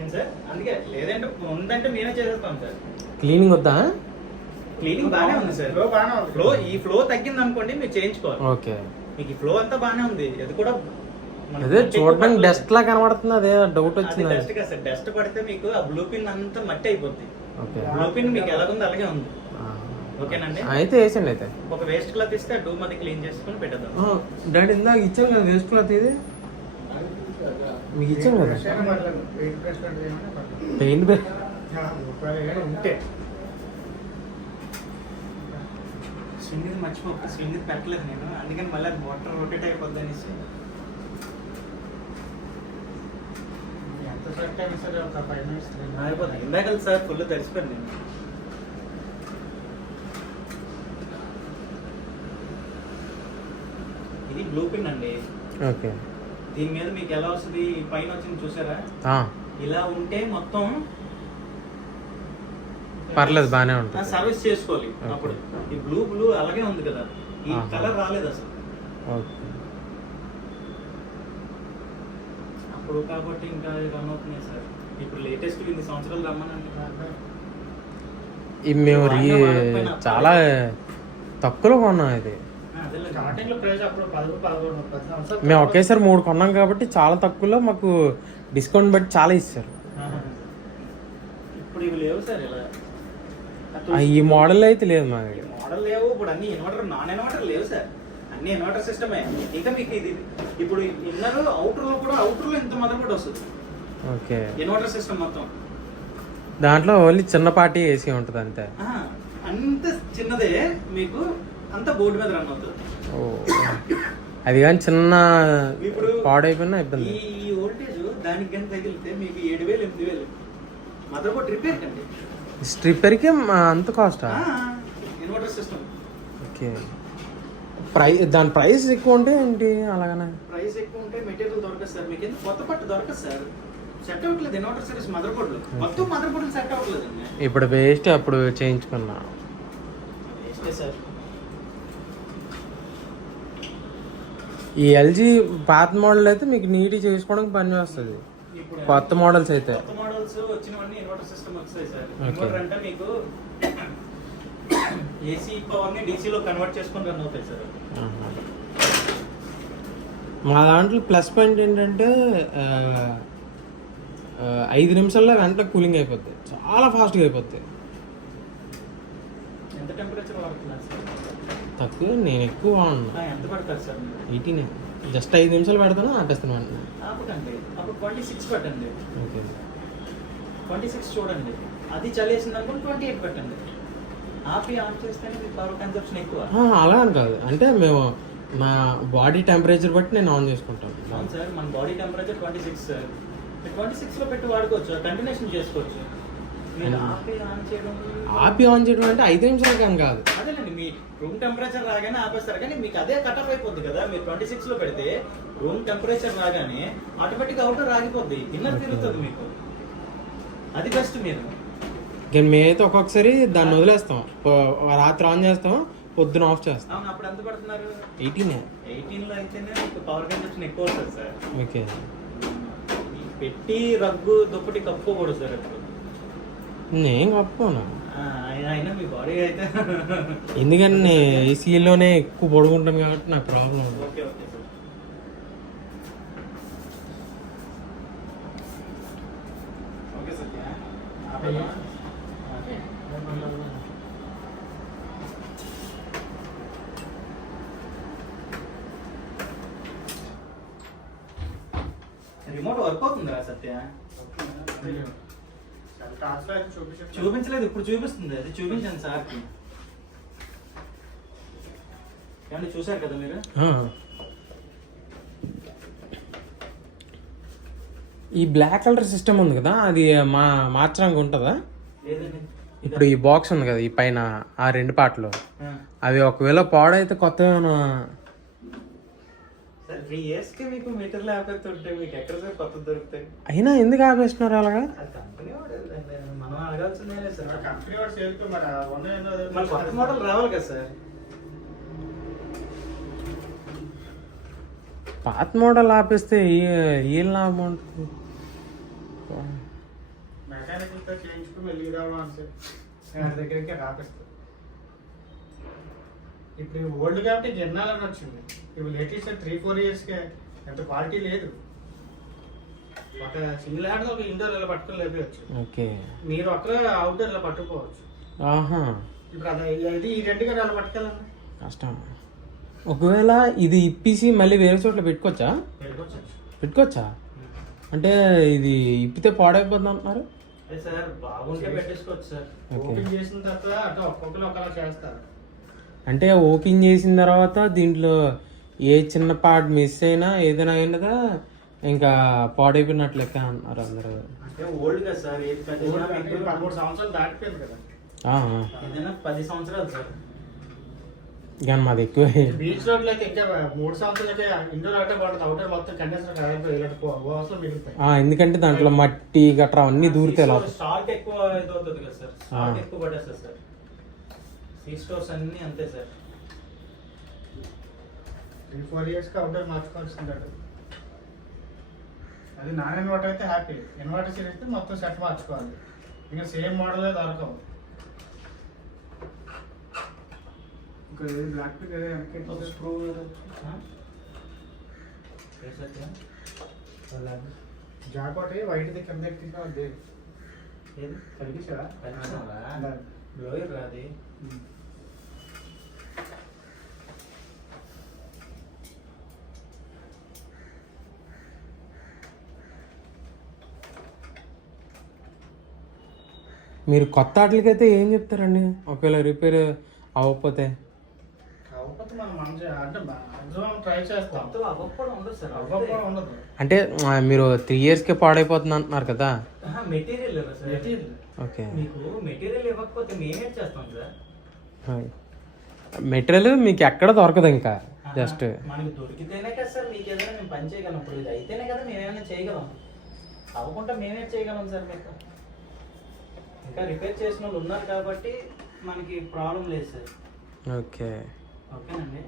ఏం సార్, అందుకే లేదంటే ఉందంటే నేనే చేసేస్తాం సార్. క్లీనింగ్ వద్దా? క్లీనింగ్ బాగానే ఉంది సార్. ఫ్లో బాగానే ఉంది. ఫ్లో ఈ ఫ్లో తగ్గింది అనుకోండి మీరు చేయించుకోవాలి. ఓకే. మీకు ఈ ఫ్లో అంతా బాగానే ఉంది. అది కూడా అదే చూడడానికి డస్ట్ లా కనబడుతుంది, అదే డౌట్ వచ్చింది. డస్ట్ కదా సార్, డస్ట్ పడితే మీకు ఆ బ్లూ పిన్ అంతా మట్టి అయిపోద్ది. ఓకే. బ్లూ పిన్ మీకు ఎలాగుంది అలాగే ఉంది. ఓకేనండి. అయితే వేసండి. అయితే ఒక వేస్ట్ క్లాత్ ఇస్తే డూమ్ అది క్లీన్ చేసుకుని పెట్టేద్దాం. డాడీ ఇందాక ఇచ్చాం కదా వేస్ట్ క్లాత్, ఇది మీకు ఇచ్చాం కదా బ్రష్ అయినా పర్లేదు. పెయింట్ బ్రష్ లాంటిది ఏమైనా పర్లేదు. పెయింట్ ఒకవేళ ఉంటే స్వింగ్ మర్చిపోక, స్వింగ్ పెట్టలేదు నేను, అందుకని మళ్ళీ అది వాటర్ రొటేట్ అయిపోద్ది అనేసి. ఎంత సెట్ అయినా సరే ఒక 5 minutes అయిపోతుంది. ఇందాక సార్ ఫుల్ తడిసిపోయాను నేను. ఇది బ్లూ పిన్ అండి. ఓకే. దీని మీద మీకు ఎలా వస్తుంది, పైన వచ్చింది చూసారా, ఇలా ఉంటే మొత్తం పర్లేదు బాగానే ఉంటుంది. సర్వీస్ చేసుకోవాలి. అప్పుడు ఈ బ్లూ అలాగే ఉంది కదా, ఈ కలర్ రాలేదు అసలు ఓకే. అప్పుడు కాబట్టి ఇంకా రన్ అవుతున్నాయి సార్. ఇప్పుడు లేటెస్ట్ 2 సంవత్సరాలు రమ్మనండి. ఇది మేము చాలా తక్కువలో కొన్నాం ఇది. స్టార్టింగ్ లో ప్రైస్ అప్పుడు 10 సంవత్సరాలు మేము ఒకేసారి 3 కొన్నాం కాబట్టి చాలా తక్కువలో మాకు డిస్కౌంట్ బట్టి చాలా ఇస్తారు. ఇప్పుడు ఇవి లేవు సార్. ఇలా ఈ మోడల్ అయితే లేదు మా దగ్గర. మోడల్ లేవు. ఇప్పుడు అన్ని ఇన్వర్టర్, నాన్ ఇన్వర్టర్ లేవు సార్. అన్ని ఇన్వర్టర్ సిస్టమే. ఇంకా మీకు ఇది ఇప్పుడు ఇన్నర్ అవుటర్ లో కూడా, అవుటర్ లో ఇంత మదర్ బోర్డ్ వస్తుంది. ఓకే. ఇన్వర్టర్ సిస్టమ్ మొత్తం దాంట్లో ఓన్లీ చిన్నపాటి ఏసీ ఉంటుంది అంతే. అంత చిన్నదే, మీకు అంత బోర్డు మీద రన్ అవుతుంది. ఓ, అది కానీ చిన్న ఇప్పుడు పాడైపోయినా ఇబ్బంది. ఈ వోల్టేజ్ దానికి కానీ తగిలితే మీకు 7,000 8,000 మదర్ బోర్డ్ రిపేర్ కండి. స్ట్రిప్పర్కి అంత కాస్టా? Inverter system. ఓకే. దాని ప్రైస్ ఎక్కువ ఉంటే ఏంటి అలాగనే? ప్రైస్ ఎక్కువ ఉంటే మెటీరియల్ దొరకదు సార్. మీకు ఎందుకు కొత్త పట్టు దొరకదు సార్. సెట్ అవ్వట్లేదు ఇన్వర్టర్ సిరీస్ మదర్ బోర్డులు. మొత్తం మదర్ బోర్డులు సెట్ అవ్వట్లేదు అండి. ఇప్పుడు వేస్ట్, అప్పుడు చేయించుకున్నా. వేస్టే సార్. ఈ ఎల్జీ పాత మోడల్ అయితే మీకు నీట్గా చేసుకోవడానికి పని వస్తుంది. ఇప్పుడు కొత్త మోడల్స్ అయితే కొత్త మోడల్స్ వచ్చినవన్నీ ఇన్వర్టర్ సిస్టమ్ వస్తాయి సార్. Okay. ఇన్వర్టర్ అంటే మీకు ఏసీ పవర్ ని డీసీలో కన్వర్ట్ చేసుకొని రన్ అవుతాయి సార్. మా దాంట్లో ప్లస్ పాయింట్ ఏంటంటే 5 నిమిషాల్లో వెంటనే కూలింగ్ అయిపోద్ది, చాలా ఫాస్ట్గా అయిపోద్ది. ఎంత టెంపరేచర్ వాడుతున్నారు సార్? తక్కువ, నేను ఎక్కువ వాడినా. ఎంత పడతారు సార్? 18, జస్ట్ 5 నిమిషాలు పెడతాను, ఆపేస్తాను వెంటనే. ఆపకండి, అప్పుడు 26 పెట్టండి. ఓకే, 26 చూడండి. అది చలేసింది అనుకోండి 28 పెట్టండి. ఆపి ఆన్ చేస్తేనే మీ పవర్ కన్సప్షన్ ఎక్కువ. అలా అని కాదు, అంటే మేము నా బాడీ టెంపరేచర్ బట్టి నేను ఆన్ చేసుకుంటాను. అవును సార్, మన బాడీ టెంపరేచర్ 26 సార్. 26లో పెట్టి వాడుకోవచ్చు, కంటిన్యూషన్ చేసుకోవచ్చు. మీరు ఆపి ఆన్ చేయడం అంటే 5 నిమిషాలు కానీ కాదు. అదేనండి, మీ రూమ్ టెంపరేచర్ రాగానే ఆపేస్తారు, కానీ మీకు అదే కటప్ అయిపోద్ది కదా. మీరు 26లో పెడితే రూమ్ టెంపరేచర్ రాగానే ఆటోమేటిక్గా అవుటర్ ఆగిపోద్ది, ఇన్నర్ తిరుగుతుంది మీకు. అది బెస్ట్. మీరు కానీ మేమైతే ఒక్కొక్కసారి దాన్ని వదిలేస్తాం, రాత్రి ఆన్ చేస్తాం, పొద్దున ఆఫ్ చేస్తాం. అవును, అప్పుడు ఎంత పడుతున్నారు? 18లో అయితేనే మీకు పవర్ కన్సప్షన్ ఎక్కువ వస్తుంది సార్. ఓకే, పెట్టి రగ్గు దుప్పటి కప్పుకోకూడదు సార్ ఎప్పుడు. నేను కప్పుకోను, అయినా మీ బాడీ అయితే ఎందుకంటే నేను ఏసీలోనే ఎక్కువ పడుకుంటాను కాబట్టి నాకు problem. Okay okay sir. Okay sir, remote work అవుతుందా సత్య? చూపించలేదు, ఇప్పుడు చూపిస్తుంది. అది చూపించండి సార్కి. ఏమండి చూసారు కదా మీరు? ఈ బ్లాక్ కలర్ సిస్టమ్ ఉంది కదా, అది మార్చడానికి ఉంటుందా? లేదండి, ఇప్పుడు ఈ బాక్స్ ఉంది కదా, ఈ పైన ఆ 2 పార్ట్లు, అవి ఒకవేళ పాడైతే కొత్త ఏమైనా? సార్ 3 years కి మీకు మీటర్లు ఆపేస్తుంటే మీకు ఎక్కడ సార్ కొత్త దొరుకుతాయి? అయినా ఎందుకు ఆపేస్తున్నారు అలాగా? అది కంపెనీ వాడేదండి, మనం అడగాల్సిందే సార్. కంపెనీ వాడు సేల్కి మరి మన కొత్త మోడల్ రావాలి కదా సార్. పాత మోడల్ ఆపేస్తే ఏం లాభం ఉంటుంది? మెకానికల్తో చేయించుకుని వెళ్ళి రావడం సార్, ఆయన దగ్గరికి ఆపేస్తాను. ఇప్పుడు ఓల్డ్ కాబట్టి జర్నాలని వచ్చింది. ఇప్పుడు లేటెస్ట్ 3-4 yearsకే ఎంత క్వాలిటీ లేదు. ఒక సింగిల్ హ్యాండ్ ఒక ఇండోర్ ఇలా పట్టుకుని లేపవచ్చు. ఓకే, మీరు అక్కడ అవుట్డోర్ ఇలా పట్టుకోవచ్చు. ఆహా, ఇప్పుడు అది ఈ 2 గారు అలా పట్టుకెళ్ళండి, కష్టం. ఒకవేళ ఇది ఇప్పేసి మళ్ళీ వేరే చోట్ల పెట్టుకోవచ్చా? పెట్టుకోవచ్చా? అంటే ఇది ఇప్పితే పాడైపోతుంది అంటున్నారు. అదే సార్, బాగుంటే పెట్టేసుకోవచ్చు సార్. ఓపెన్ చేసిన తర్వాత అటు ఒక్కొక్కరు ఒకలా చేస్తారు. అంటే ఓపెన్ చేసిన తర్వాత దీంట్లో ఏ చిన్న పార్ట్ మిస్ అయినా ఏదైనా అయినదా ఇంకా పాడైపోయినట్లు లెక్క అంటున్నారు అందరూ. అంటే ఓల్డ్ కదా సార్, ఏది పెట్టినా మీకు 13 సంవత్సరాలు దాటిపోయింది కదా. ఏదైనా 10 సంవత్సరాలు సార్. కానీ మాది ఎక్కువ. బీచ్ రోడ్లు అయితే ఇంకా 3 సంవత్సరాలకే ఇండోర్ ఒకటే పడుతుంది, అవుటర్ మొత్తం కండెన్సర్ అవసరం మిగులుతాయి. ఎందుకంటే దాంట్లో మట్టి గట్రా అన్ని దూరితే స్టాక్ ఎక్కువ ఇది అవుతుంది కదా సార్, స్టాక్ ఎక్కువ పడేస్తుంది సార్. సీ స్టోర్స్ అన్ని అంతే సార్. 3-4 yearsకి అవుట్డోర్ మార్చుకోవాల్సింది. అది నాన్ ఇన్వర్టర్ అయితే హ్యాపీ, ఇన్వర్టర్ సిరీస్ అయితే మొత్తం సెట్ మార్చుకోవాలి. ఇంకా సేమ్ మోడలే దొరకవు. ఇంకా ఏది బ్లాక్ పిక్ అదే స్క్రూ జాకోటి వైట్ది కింద ఎక్కించా అది ఏది కలిగించా బ్లోయర్ రాది. మీరు కొత్త వాటికైతే ఏం చెప్తారండి ఒకవేళ రిపేర్ అవ్వకపోతే? మనం అంటే మాక్సిమం ట్రై చేస్తాం. అవ్వకపోవడం ఉండదు సార్, అవ్వకపోవడం ఉండదు. అంటే మీరు 3 yearsకే పాడైపోతుంది అంటున్నారు కదా. Material sir. ఓకే, మీకు మెటీరియల్ ఇవ్వకపోతే మేమేం చేస్తాం సార్? మెటీరియల్ మీకు ఎక్కడ దొరకదు ఇంకా, జస్ట్ మనకి దొరికితేనే కదా సార్ మీకు ఏదైనా మేము పని చేయగలం. ఇప్పుడు ఇది అయితేనే కదా మేమేమైనా చేయగలం, అవ్వకుండా మేమేం చేయగలం సార్? మీకు ఇంకా రిపేర్ చేసిన వాళ్ళు ఉన్నారు కాబట్టి మనకి ప్రాబ్లం లేదు సార్. ఓకే, ఓకేనండి.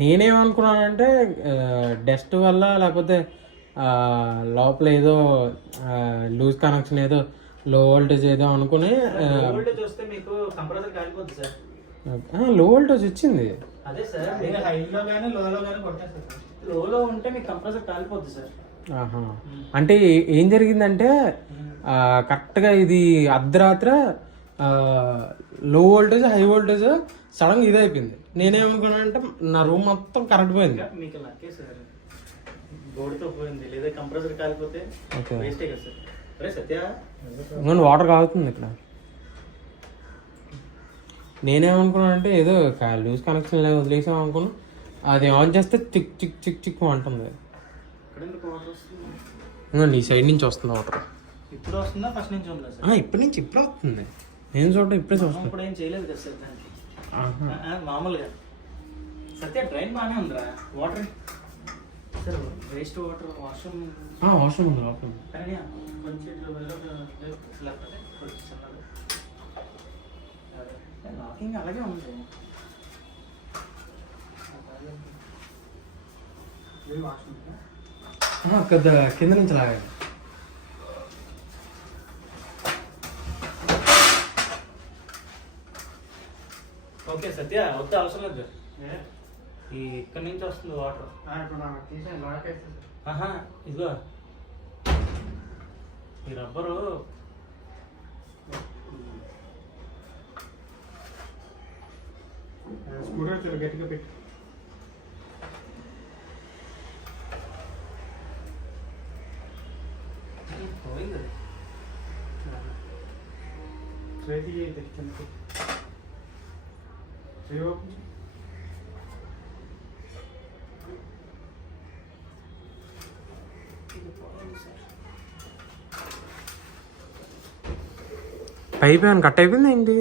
నేనేమనుకున్నానంటే డస్ట్ వల్ల లేకపోతే లోపల ఏదో లూజ్ కనెక్షన్ ఏదో లో వోల్టేజ్ ఏదో అనుకుని వోల్టేజ్ వస్తే మీకు కంప్రెసర్ కాలిపోద్ది సార్. లో వోల్టేజ్ వచ్చింది. అదే సార్, మీరు హైలో కానీ లోలో కానీ కొట్టేస్తారు సార్. లోలో ఉంటే మీకు కంప్రెసర్ కాలిపోద్ది సార్. ఆహా. అంటే ఏం జరిగిందంటే కరెక్ట్గా ఇది అర్ధరాత్ర లో వోల్టేజ్ హై వోల్టేజ్ సడన్గా ఇది అయిపోయింది. నేనేమనుకున్నాను అంటే నా రూమ్ మొత్తం కరెంట్ పోయింది. మీకు లక్కే సార్, గోడుతో పోయింది, లేదా కంప్రెసర్ కాలిపోతే ఓకే. వేస్టే కదా సార్. అరే సత్య, ఇంకొన్ని వాటర్ కాగుతుంది ఇక్కడ. నేనేమనుకున్నాను అంటే ఏదో లూజ్ కనెక్షన్ వదిలేసాం అనుకున్నాను. అది ఆన్ చేస్తే చిక్ చిక్ చిక్ చిక్ అంటుంది. ఇక్కడ ఎందుకు వాటర్ వస్తుంది? ఇంకోండి ఈ సైడ్ నుంచి వస్తుంది వాటర్. ఇప్పుడు వస్తుందా ఫస్ట్ నుంచి ఉందా సార్? ఇప్పటి నుంచి ఇప్పుడే వస్తుంది. నేను చూడటం ఇప్పుడే మనం చూస్తాను. ఇప్పుడు ఏం చేయలేదు కదా సార్ దానికి. మామూలుగా సత్య డ్రైన్ బాగానే ఉందిరా. Water sir, waste water washroom అవసరం ఉంది అవసరం. కానీ కొంచెం ఇట్లా వెళ్ళదు. లేకపోతే కొంచెం చిన్నది. లాకింగ్ అలాగే ఉంది. ఇది వాష్రూమ్ కింద నుంచి లాగాలి. ఓకే సత్య, వద్ద అవసరం లేదు. ఈ ఇక్కడ నుంచి వస్తుంది వాటర్. ఇప్పుడు నాకు తీసాను లాక్ వేస్తే సార్. ఆహా, ఇదిగో ఈ రబ్బరు స్కూటర్ చాలా గట్టిగా పెట్టి పోయింది అది. చేతి తెచ్చింది. చేయి ఓపెన్ చేయి. ఇది పోయింది సార్. పైప్ ఏమైనా కట్ అయిపోయింది ఏంటి?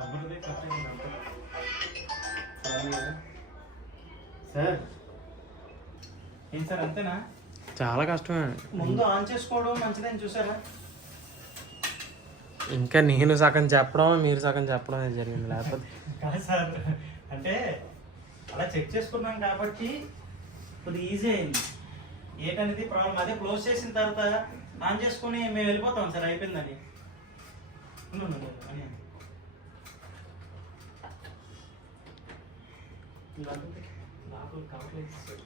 రబ్బర్దే కట్ అయింది అంతా. సార్ ఏం సార్ అంతేనా? చాలా కష్టమే. ముందు ఆన్ చేసుకోవడం మంచిదని చూసారా? ఇంకా నేను సగం చెప్పడం మీరు సగం చెప్పడం అనేది జరిగింది. లేకపోతే కాదు సార్, అంటే అలా చెక్ చేసుకున్నాం కాబట్టి కొద్దిగా ఈజీ అయింది. ఏంటనేది ప్రాబ్లం. అదే క్లోజ్ చేసిన తర్వాత ఆన్ చేసుకుని మేము వెళ్ళిపోతాం సార్, అయిపోయిందని. అని లాకులు కావట్లేదు సార్.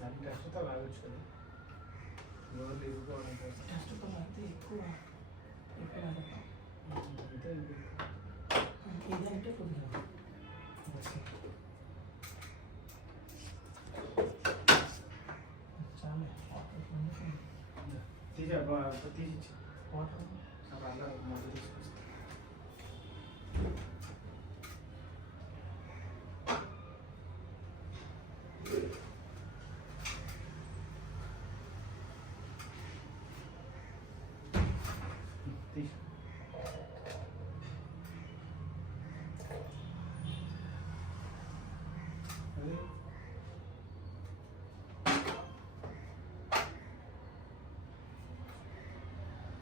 దాన్ని టెస్ట్తో లాగొచ్చు కదా. లోన్ ఇరుకోవడం టెస్ట్ అంతే ఎక్కువ అంతే. ఇదంటే కొద్దిగా చాలా తీసి వాటర్ అలా మొదలు తీసుకొస్తా.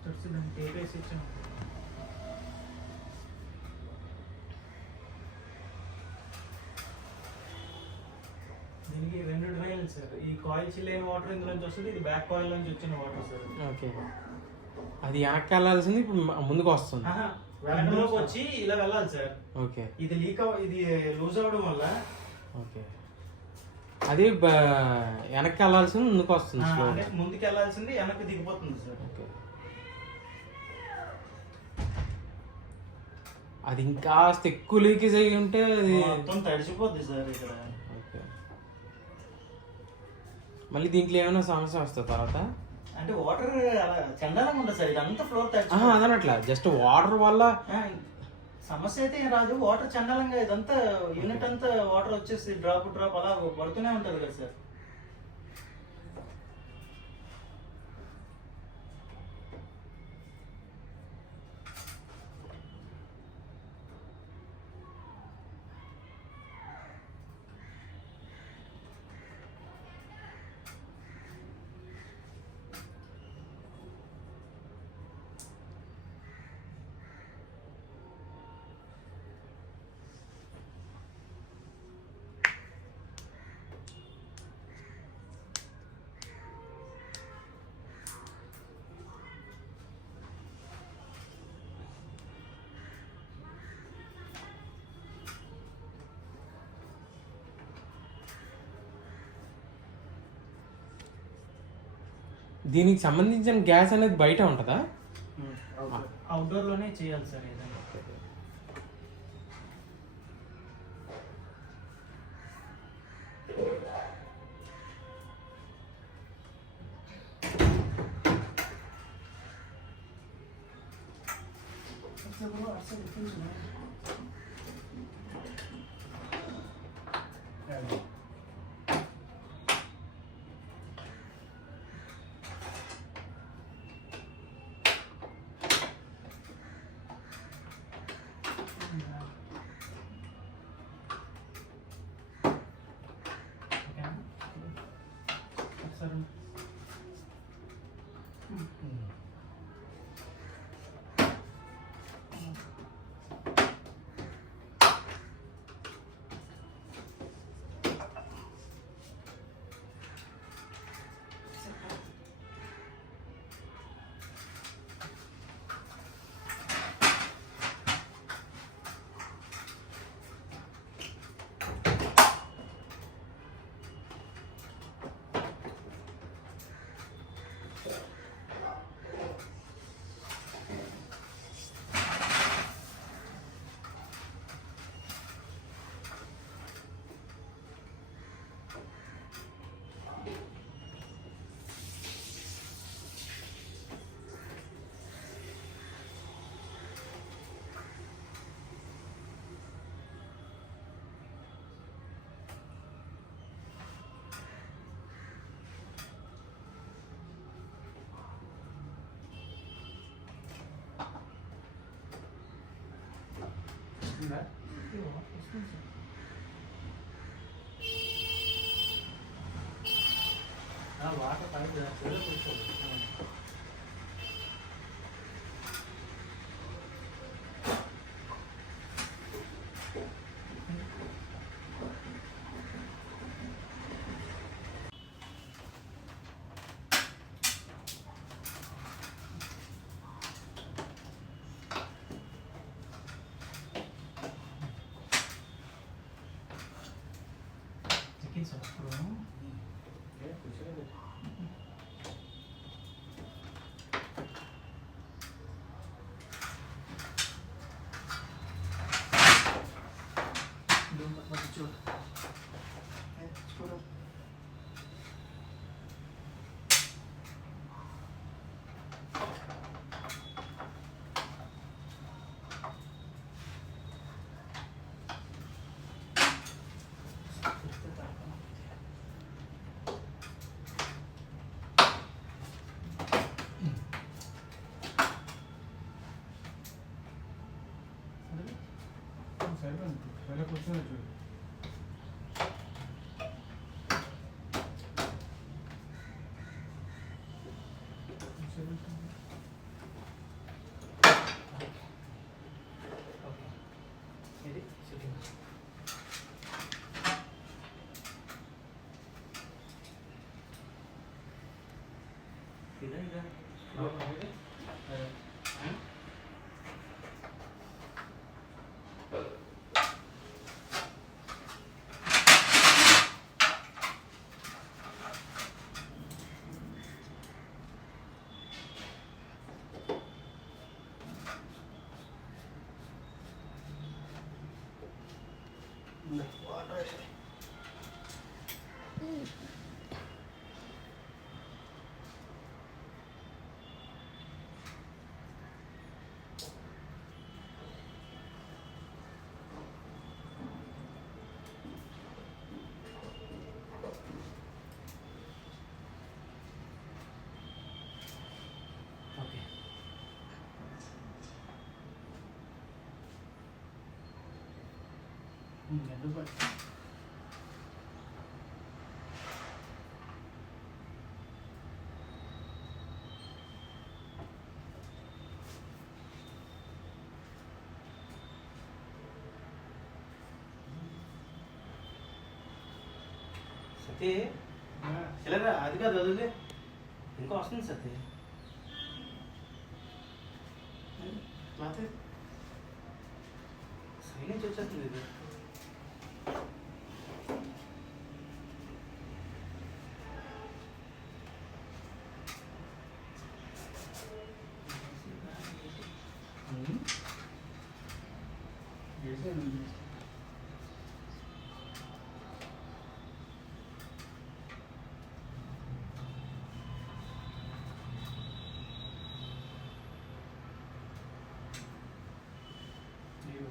తీసి దాన్ని టేప్ వేసి ఇచ్చాను. దీనికి 2 డ్రైన్లు సార్. ఈ కాయిల్ చిల్లైన వాటర్ ఇందులో నుంచి వస్తుంది, ఇది బ్యాక్ కాయిల్ నుంచి వచ్చిన వాటర్ సార్. ఓకే. అది వెనక్కి వెళ్ళాల్సింది ఇప్పుడు ముందుకు వస్తుంది. వెనకలోకి వచ్చి ఇలా వెళ్ళాలి సార్. ఓకే. ఇది ఇది లూజ్ అవ్వడం వల్ల ఓకే. అది వెనక్కి వెళ్ళాల్సింది ముందుకు వస్తుంది. అంటే ముందుకు వెళ్ళాల్సింది వెనక్కి దిగిపోతుంది సార్. ఓకే. అది ఇంకా ఎక్కువ లీకేజ్ అయ్యి ఉంటే అది మొత్తం తడిచిపోద్ది సార్ ఇక్కడ. ఓకే. మళ్ళీ దీంట్లో ఏమైనా సమస్య వస్తుంది తర్వాత? అంటే వాటర్ అలా చండాలంగా ఉంటుంది సార్, ఇదంతా ఫ్లోర్ అదనట్లా జస్ట్ వాటర్ వల్ల సమస్య అయితే ఏం రాదు. వాటర్ చండాలంగా ఇదంతా యూనిట్ అంతా వాటర్ వచ్చేసి డ్రాప్ అలా పడుతూనే ఉంటుంది కదా సార్. దీనికి సంబంధించిన గ్యాస్ అనేది బయట ఉంటుందా? అవుట్డోర్లోనే చేయాలి సార్ ఏదైనా. సార్ వాటర్ పైపు కూర్చోండి. చికెన్ సార్ కూర్చొని చూడు. ఇది చికెన్ ఇదా ఇదా ఓకే. ఎందుకు సతీ ఇలా అది కాదు వదిలే ఇంకా వస్తుంది సతీ సైలెన్స్ వచ్చేస్తుంది ఇది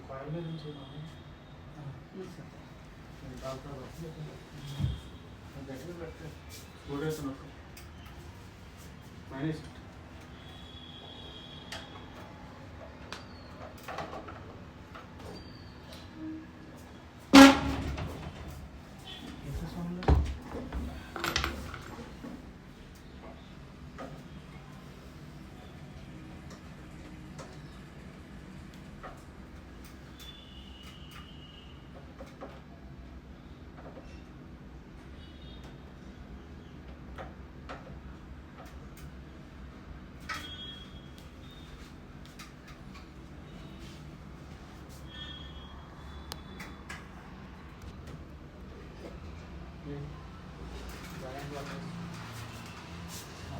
కాయిల్ నుంచి డాక్టర్ గట్టిగా పెట్టే చూడేస్తున్నట్టు మైనస్ ఎంత సౌండ్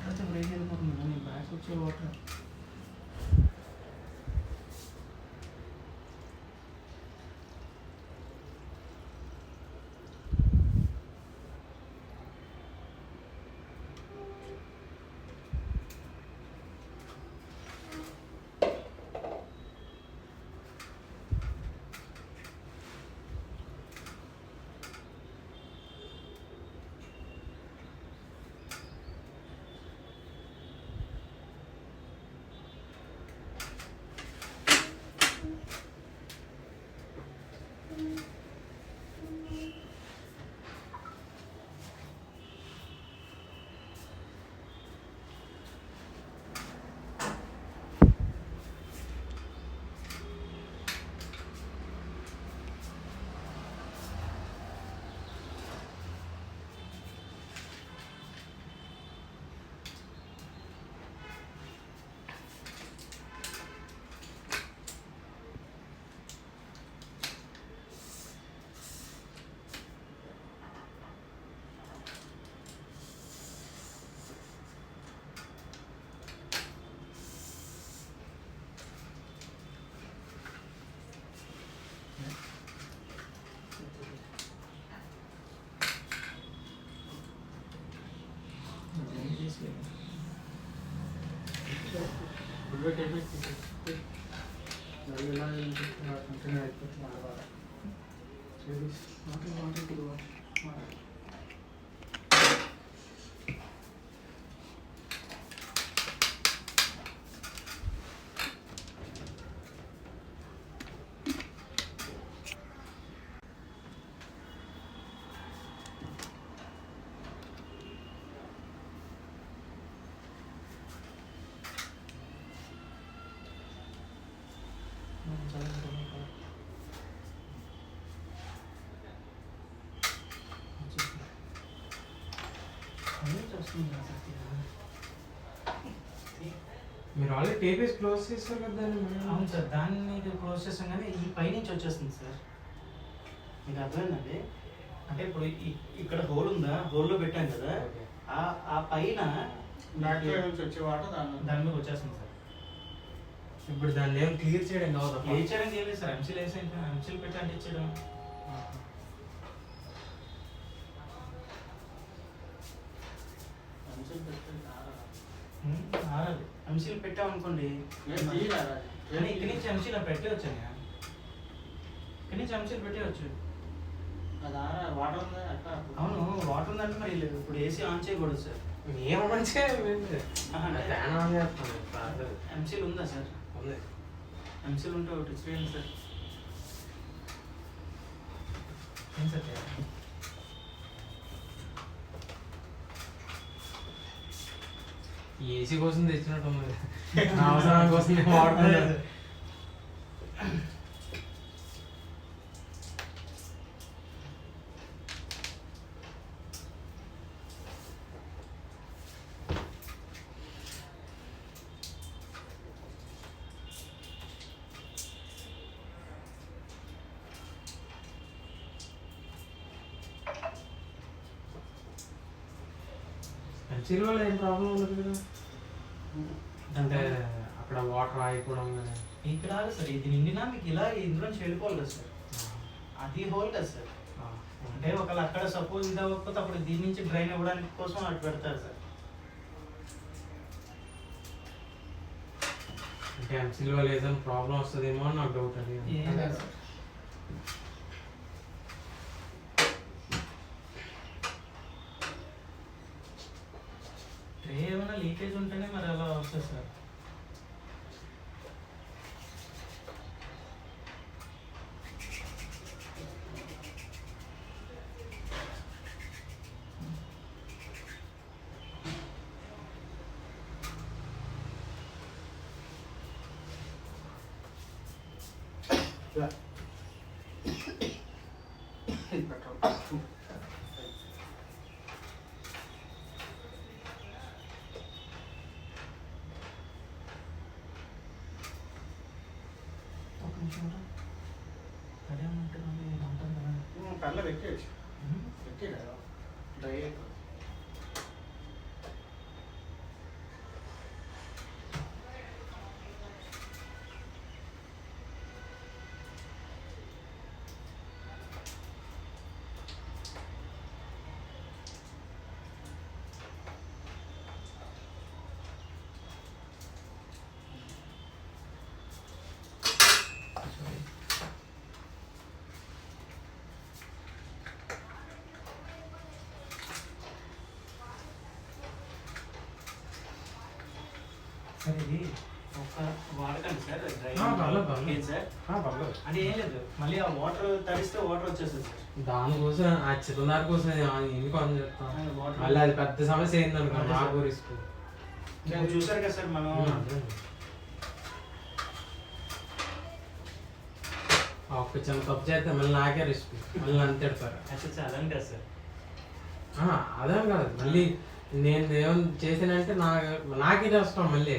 వాటర్ బ్రేక్ వెళ్ళిపోతుంది కానీ బ్యాక్ వచ్చే వాటర్ మీరు ఆల్రెడీ టేప్ వేసి క్లోజ్ చేస్తారు కదా దాన్ని అవును సార్, దాన్ని క్లోజ్ చేస్తాం కానీ ఈ పైనుంచి వచ్చేస్తుంది సార్. మీకు అర్థమైందండి? అంటే ఇప్పుడు ఇక్కడ హోల్ ఉందా, హోల్లో పెట్టాం కదా, ఆ పైన వచ్చే వాటర్ దాని మీద వచ్చేస్తుంది సార్. ఇప్పుడు దాన్ని ఏం క్లియర్ చేయడం కావద్దా? ఏ చేయడానికి ఏం లేదు సార్, ఎంసీల్ వేసి ఎంసీల్ పెట్టి అంటే ఇచ్చేయడం. ఆరాలి ఎంసీల్ పెట్టామనుకోండి, కానీ ఇక్కడి నుంచి ఎంసీల్ పెట్టవచ్చు అని, ఇక్కడి నుంచి ఎంసీల్ పెట్టవచ్చు. అవును, వాటర్ ఉందంటే మరి లేదు. ఇప్పుడు ఏసీ ఆన్ చేయకూడదు సార్. మేము మంచిగా ఫ్యాన్ ఆన్ చేస్తాను. ఎంసీల్ ఉందా సార్? ఉంది. ఎంసీల్ ఉంటే ఒకటి ఇచ్చేయండి సార్. ఏం సార్ చేయాలి? ఏసీ కోసం తెచ్చినట్టు ఉంది. నా అవసరం కోసం నేను వాడుతున్నాను. ఎంసీల్ వల్ల ఏం ప్రాబ్లం ఉండదు కదా, అంటే అక్కడ వాటర్ ఆగిపోవడం కానీ. ఇక్కడ సార్ ఇది నిండినా మీకు ఇలా ఇందులోంచి వెళ్ళిపోవాలి కదా సార్. అది హోల్ కదా సార్. అంటే ఒకవేళ అక్కడ సపోజ్ ఇది అవ్వకపోతే అప్పుడు దీని నుంచి డ్రైన్ ఇవ్వడానికి కోసం అటు పెడతారు సార్. అంటే ఎంసీలో లేదని ప్రాబ్లం వస్తుందేమో అని నాకు డౌట్ అది. ఏం లేదు సార్. ట్రే ఏమైనా లీకేజ్ ఉంటేనే మరి అలా వస్తుంది సార్. ఒక నిమిషం రా. అదే ఉంటుంది ఉంటుంది కదా. కళ్ళ పెట్టేయచ్చు, పెట్టేయడా డ్రై అయిపోతుంది. సార్ ఇది ఒక వాడకండి సార్ డ్రై. పర్లేదు, పర్లేదు. ఏం సార్ పర్లేదు. అంటే ఏం లేదు, మళ్ళీ ఆ వాటర్ తడిస్తే వాటర్ వచ్చేస్తుంది సార్. దానికోసం ఆ చిన్నదారి కోసం ఎందుకు అని చెప్తాను. వాటర్ మళ్ళీ అది పెద్ద సమస్య అయిందనుకో అదే సార్. నాకు రిస్క్. నేను చూసారు కదా సార్ మనం. ఒక చిన్న తప్పు చేస్తే మళ్ళీ నాకే రిస్క్, మళ్ళీ నన్ను తిడతారు. అసలు చాలా కదా సార్. అదేం కాదు, మళ్ళీ నేను ఏమైనా చేసానంటే నాకే నష్టం. మళ్ళీ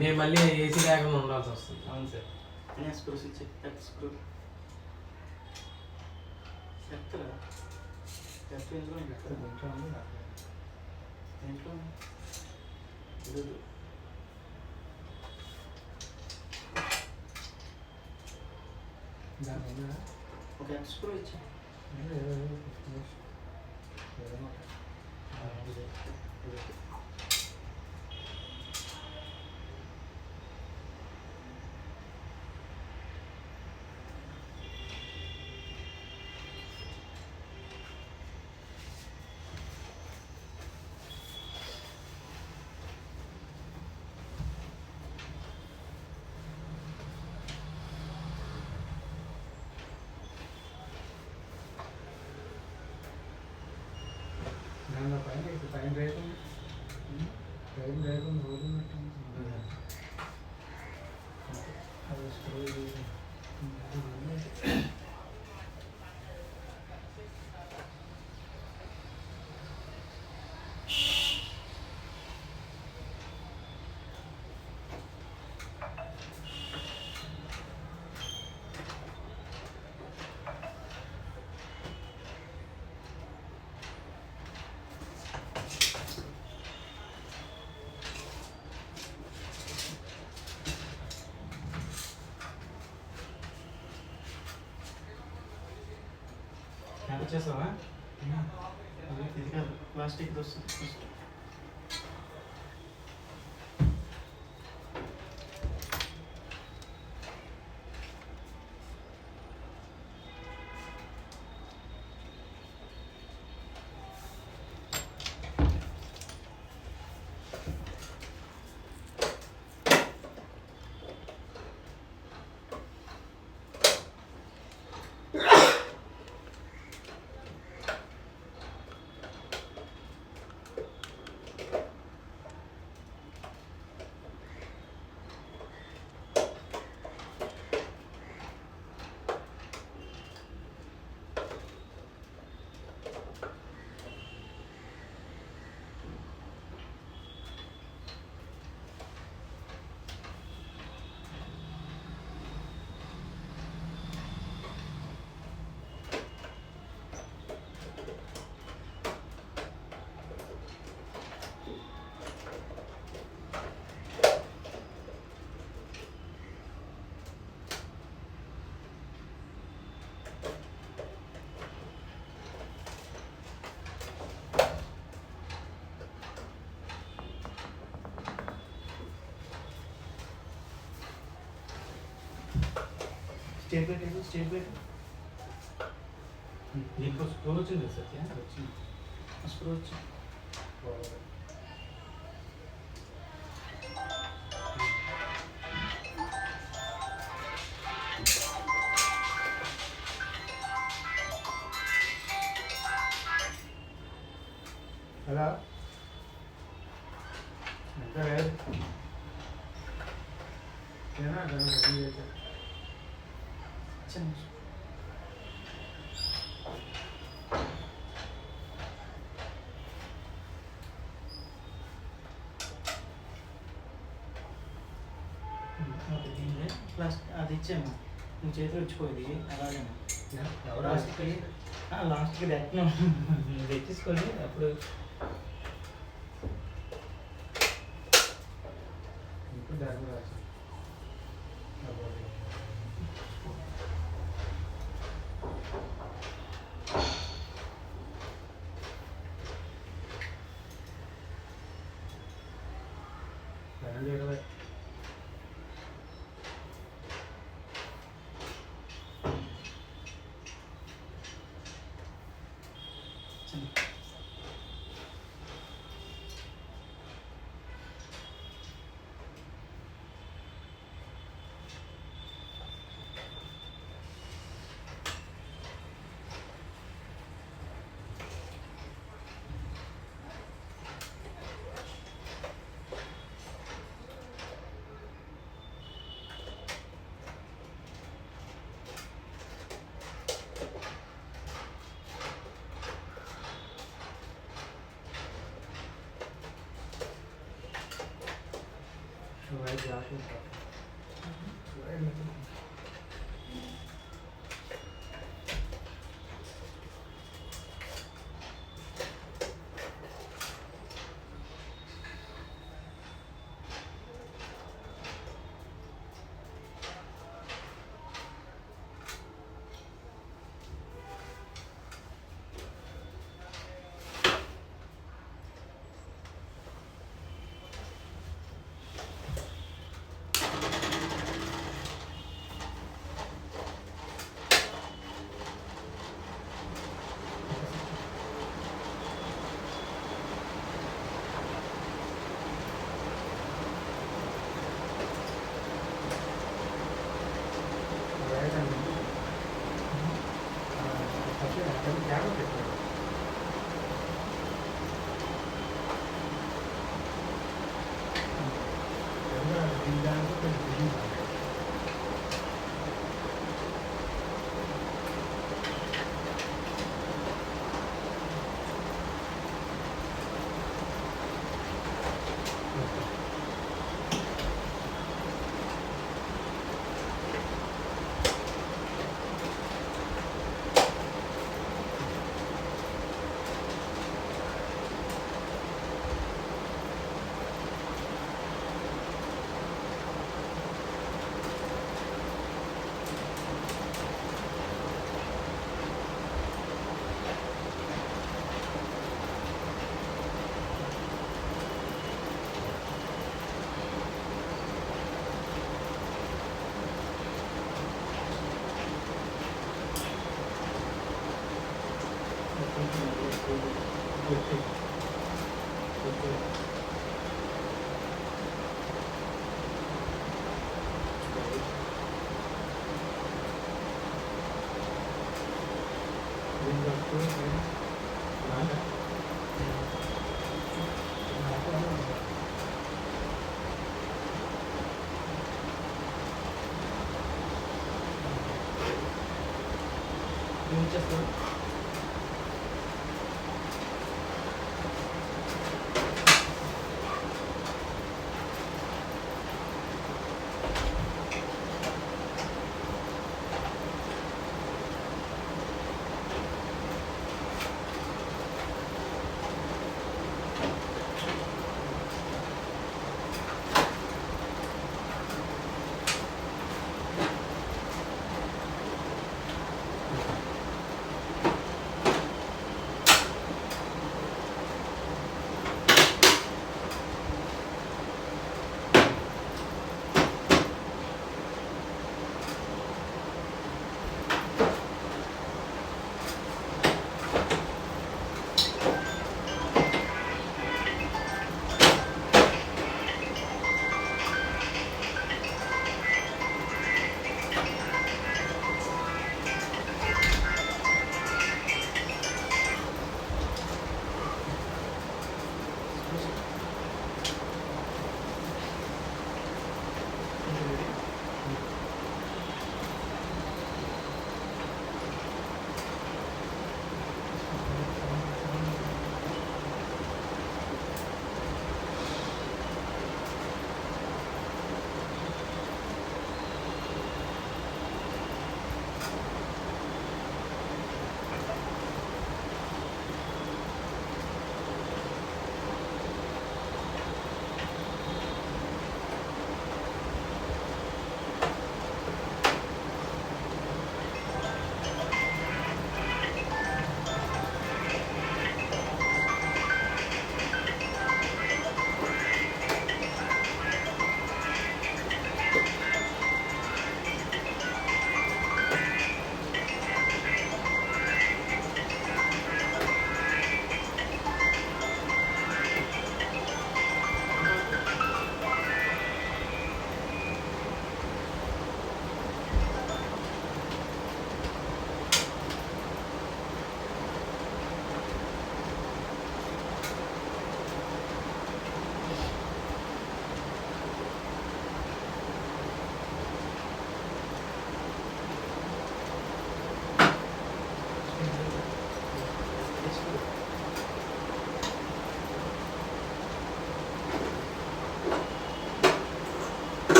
నేను మళ్ళీ ఏసీ లేకుండా ఉండాల్సి వస్తుంది. అవును సార్. నేను స్క్రూ స్విచ్ స్క్రూ ఎత్తరా ఎత్తు ఇందులో ఉంది. దీంట్లో ఉంది నాకు. దేంట్లో ఉంది? లేదు. దాని ఉందా? ఒక ఎత్తు స్క్రూ ఇచ్చా. ఏదైనా దానిలో పైన ఇప్పుడు పైన రేపు పైన రేపు రోజు అది స్క్రూ వచ్చేసావా? ఇది కాదు, ప్లాస్టిక్ వస్తుంది. స్టేట్ ప్లేట్ స్టేట్ ప్లేట్ దీంట్లో స్క్రూ వచ్చింది కదా సత్య వచ్చింది స్క్రూ వచ్చింది అలా ఎంత లేదు ఏనా దాన్ని రెడీ చేశారు చిన్న ఓకే దీనిలో ప్లాస్టిక్ అది ఇచ్చాము నువ్వు చేతిలో ఇచ్చిపోయింది అలాగే లాస్ట్కి లాస్ట్కి దట్ను నువ్వు తెచ్చేసుకొని అప్పుడు ఇప్పుడు దాన్ని రాసి రెండు 20 చిన్న Right, Josh.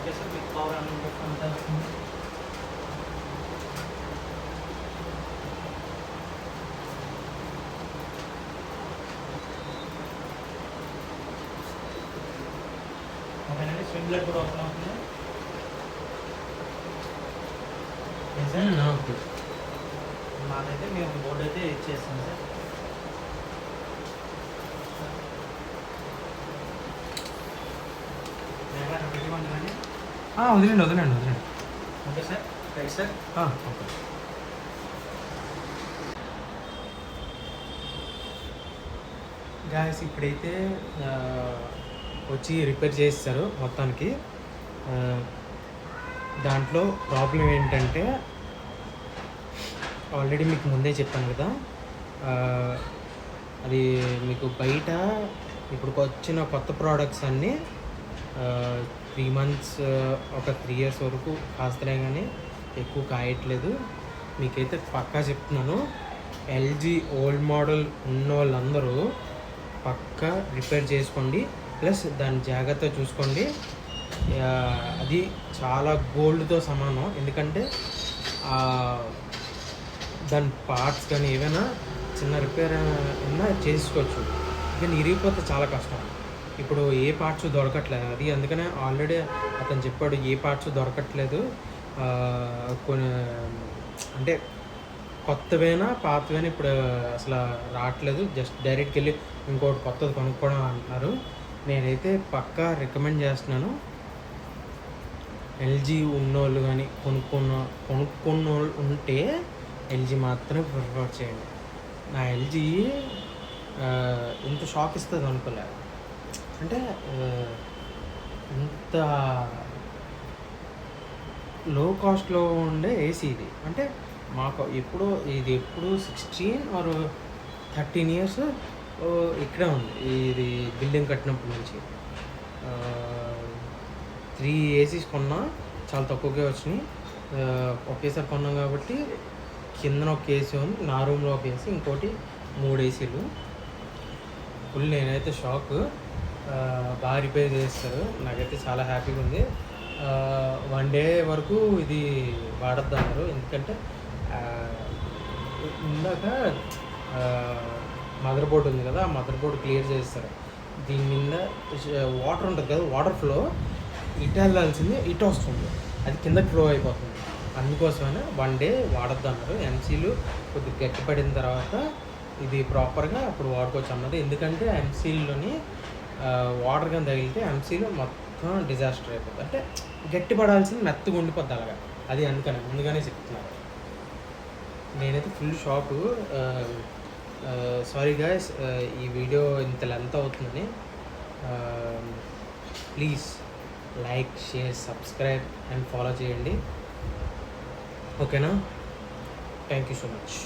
ఓకే సార్, మీకు పవర్ ఆన్ అంతా వస్తుంది. ఓకేనండి, స్వింగ్ లైట్ కూడా ఓపెన్ అవుతుంది. ఓకే. మాదైతే మేము బోర్డు అయితే ఇచ్చేస్తాం సార్. పెట్టిమంటారండి. వదిలేండి వదిలేండి వదిలేండి. Okay sir, right sir. Okay. Guys ఇప్పుడైతే వచ్చి రిపేర్ చేస్తారు మొత్తానికి. దాంట్లో ప్రాబ్లం ఏంటంటే ఆల్రెడీ మీకు ముందే చెప్పాను కదా, అది మీకు బయట ఇప్పుడు వచ్చిన కొత్త ప్రోడక్ట్స్ అన్నీ 3 months ఒక 3 years వరకు కాస్తలే కానీ ఎక్కువ కాయట్లేదు. మీకైతే పక్కా చెప్తున్నాను, ఎల్జీ ఓల్డ్ మోడల్ ఉన్న వాళ్ళందరూ పక్కా రిపేర్ చేసుకోండి, ప్లస్ దాన్ని జాగ్రత్తగా చూసుకోండి. అది చాలా గోల్డ్తో సమానం. ఎందుకంటే దాని పార్ట్స్ కానీ ఏమైనా చిన్న రిపేర్ అయినా చేసుకోవచ్చు, కానీ ఇరిగిపోతే చాలా కష్టం. ఇప్పుడు ఏ పార్ట్స్ దొరకట్లేదు, అది అందుకనే ఆల్రెడీ అతను చెప్పాడు ఏ పార్ట్స్ దొరకట్లేదు. కొన్ని అంటే కొత్తవైనా పాతవైనా ఇప్పుడు అసలు రావట్లేదు, జస్ట్ డైరెక్ట్కి వెళ్ళి ఇంకోటి కొత్తది కొనుక్కోవడం అంటున్నారు. నేనైతే పక్కా రికమెండ్ చేస్తున్నాను, ఎల్జీ ఉన్నోళ్ళు కానీ కొనుక్కున్న వాళ్ళు ఉంటే ఎల్జీ మాత్రమే ప్రిఫర్ చేయండి. నా ఎల్జీ ఇంత షాక్ ఇస్తుంది అనుకోలే, అంటే ఇంత లో ఉండే ఏసీ ఇది. అంటే మాకు ఎప్పుడు 16 or 13 years ఇక్కడే ఉంది. ఇది బిల్డింగ్ కట్టినప్పటి నుంచి 3 ఏసీస్ కొన్నా, చాలా తక్కువగా వచ్చినాయి. ఒకేసారి కొన్నాం కాబట్టి కిందన ఒక ఏసీ ఉంది, నా రూమ్లో ఒక ఏసీ, ఇంకోటి 3 ఏసీలు ఫుల్. నేనైతే షాక్. బాగా రిపేర్ చేస్తారు, నాకైతే చాలా హ్యాపీగా ఉంది. 1 day వరకు ఇది వాడద్దు అన్నారు, ఎందుకంటే ఇందాక మదర్ బోర్డ్ ఉంది కదా, ఆ మదర్ బోర్డ్ క్లియర్ చేస్తారు. దీని మీద వాటర్ ఉంటుంది కదా, వాటర్ ఫ్లో ఇటు వెళ్ళాల్సింది ఇటు వస్తుంది, అది కిందకి ఫ్లో అయిపోతుంది. అందుకోసమైనా 1 day వాడద్దు అన్నారు. ఎంసీలు కొద్దిగా గట్టిపడిన తర్వాత ఇది ప్రాపర్గా అప్పుడు వాడుకోవచ్చు అన్నది. ఎందుకంటే ఎంసీల్లోని వాటర్ కానీ తగిలితే ఎంసీలు మొత్తం డిజాస్టర్ అయిపోతుంది. అంటే గట్టి పడాల్సింది మెత్తగా ఉండిపోద్ది అలాగా, అది అందుకనే ముందుగానే చెప్తున్నారు. నేనైతే ఫుల్ షాకు. సారీ గాయస్, ఈ వీడియో ఇంత లెంత్ అవుతుందని. Please like, share, subscribe and follow చేయండి. ఓకేనా? Thank you so much.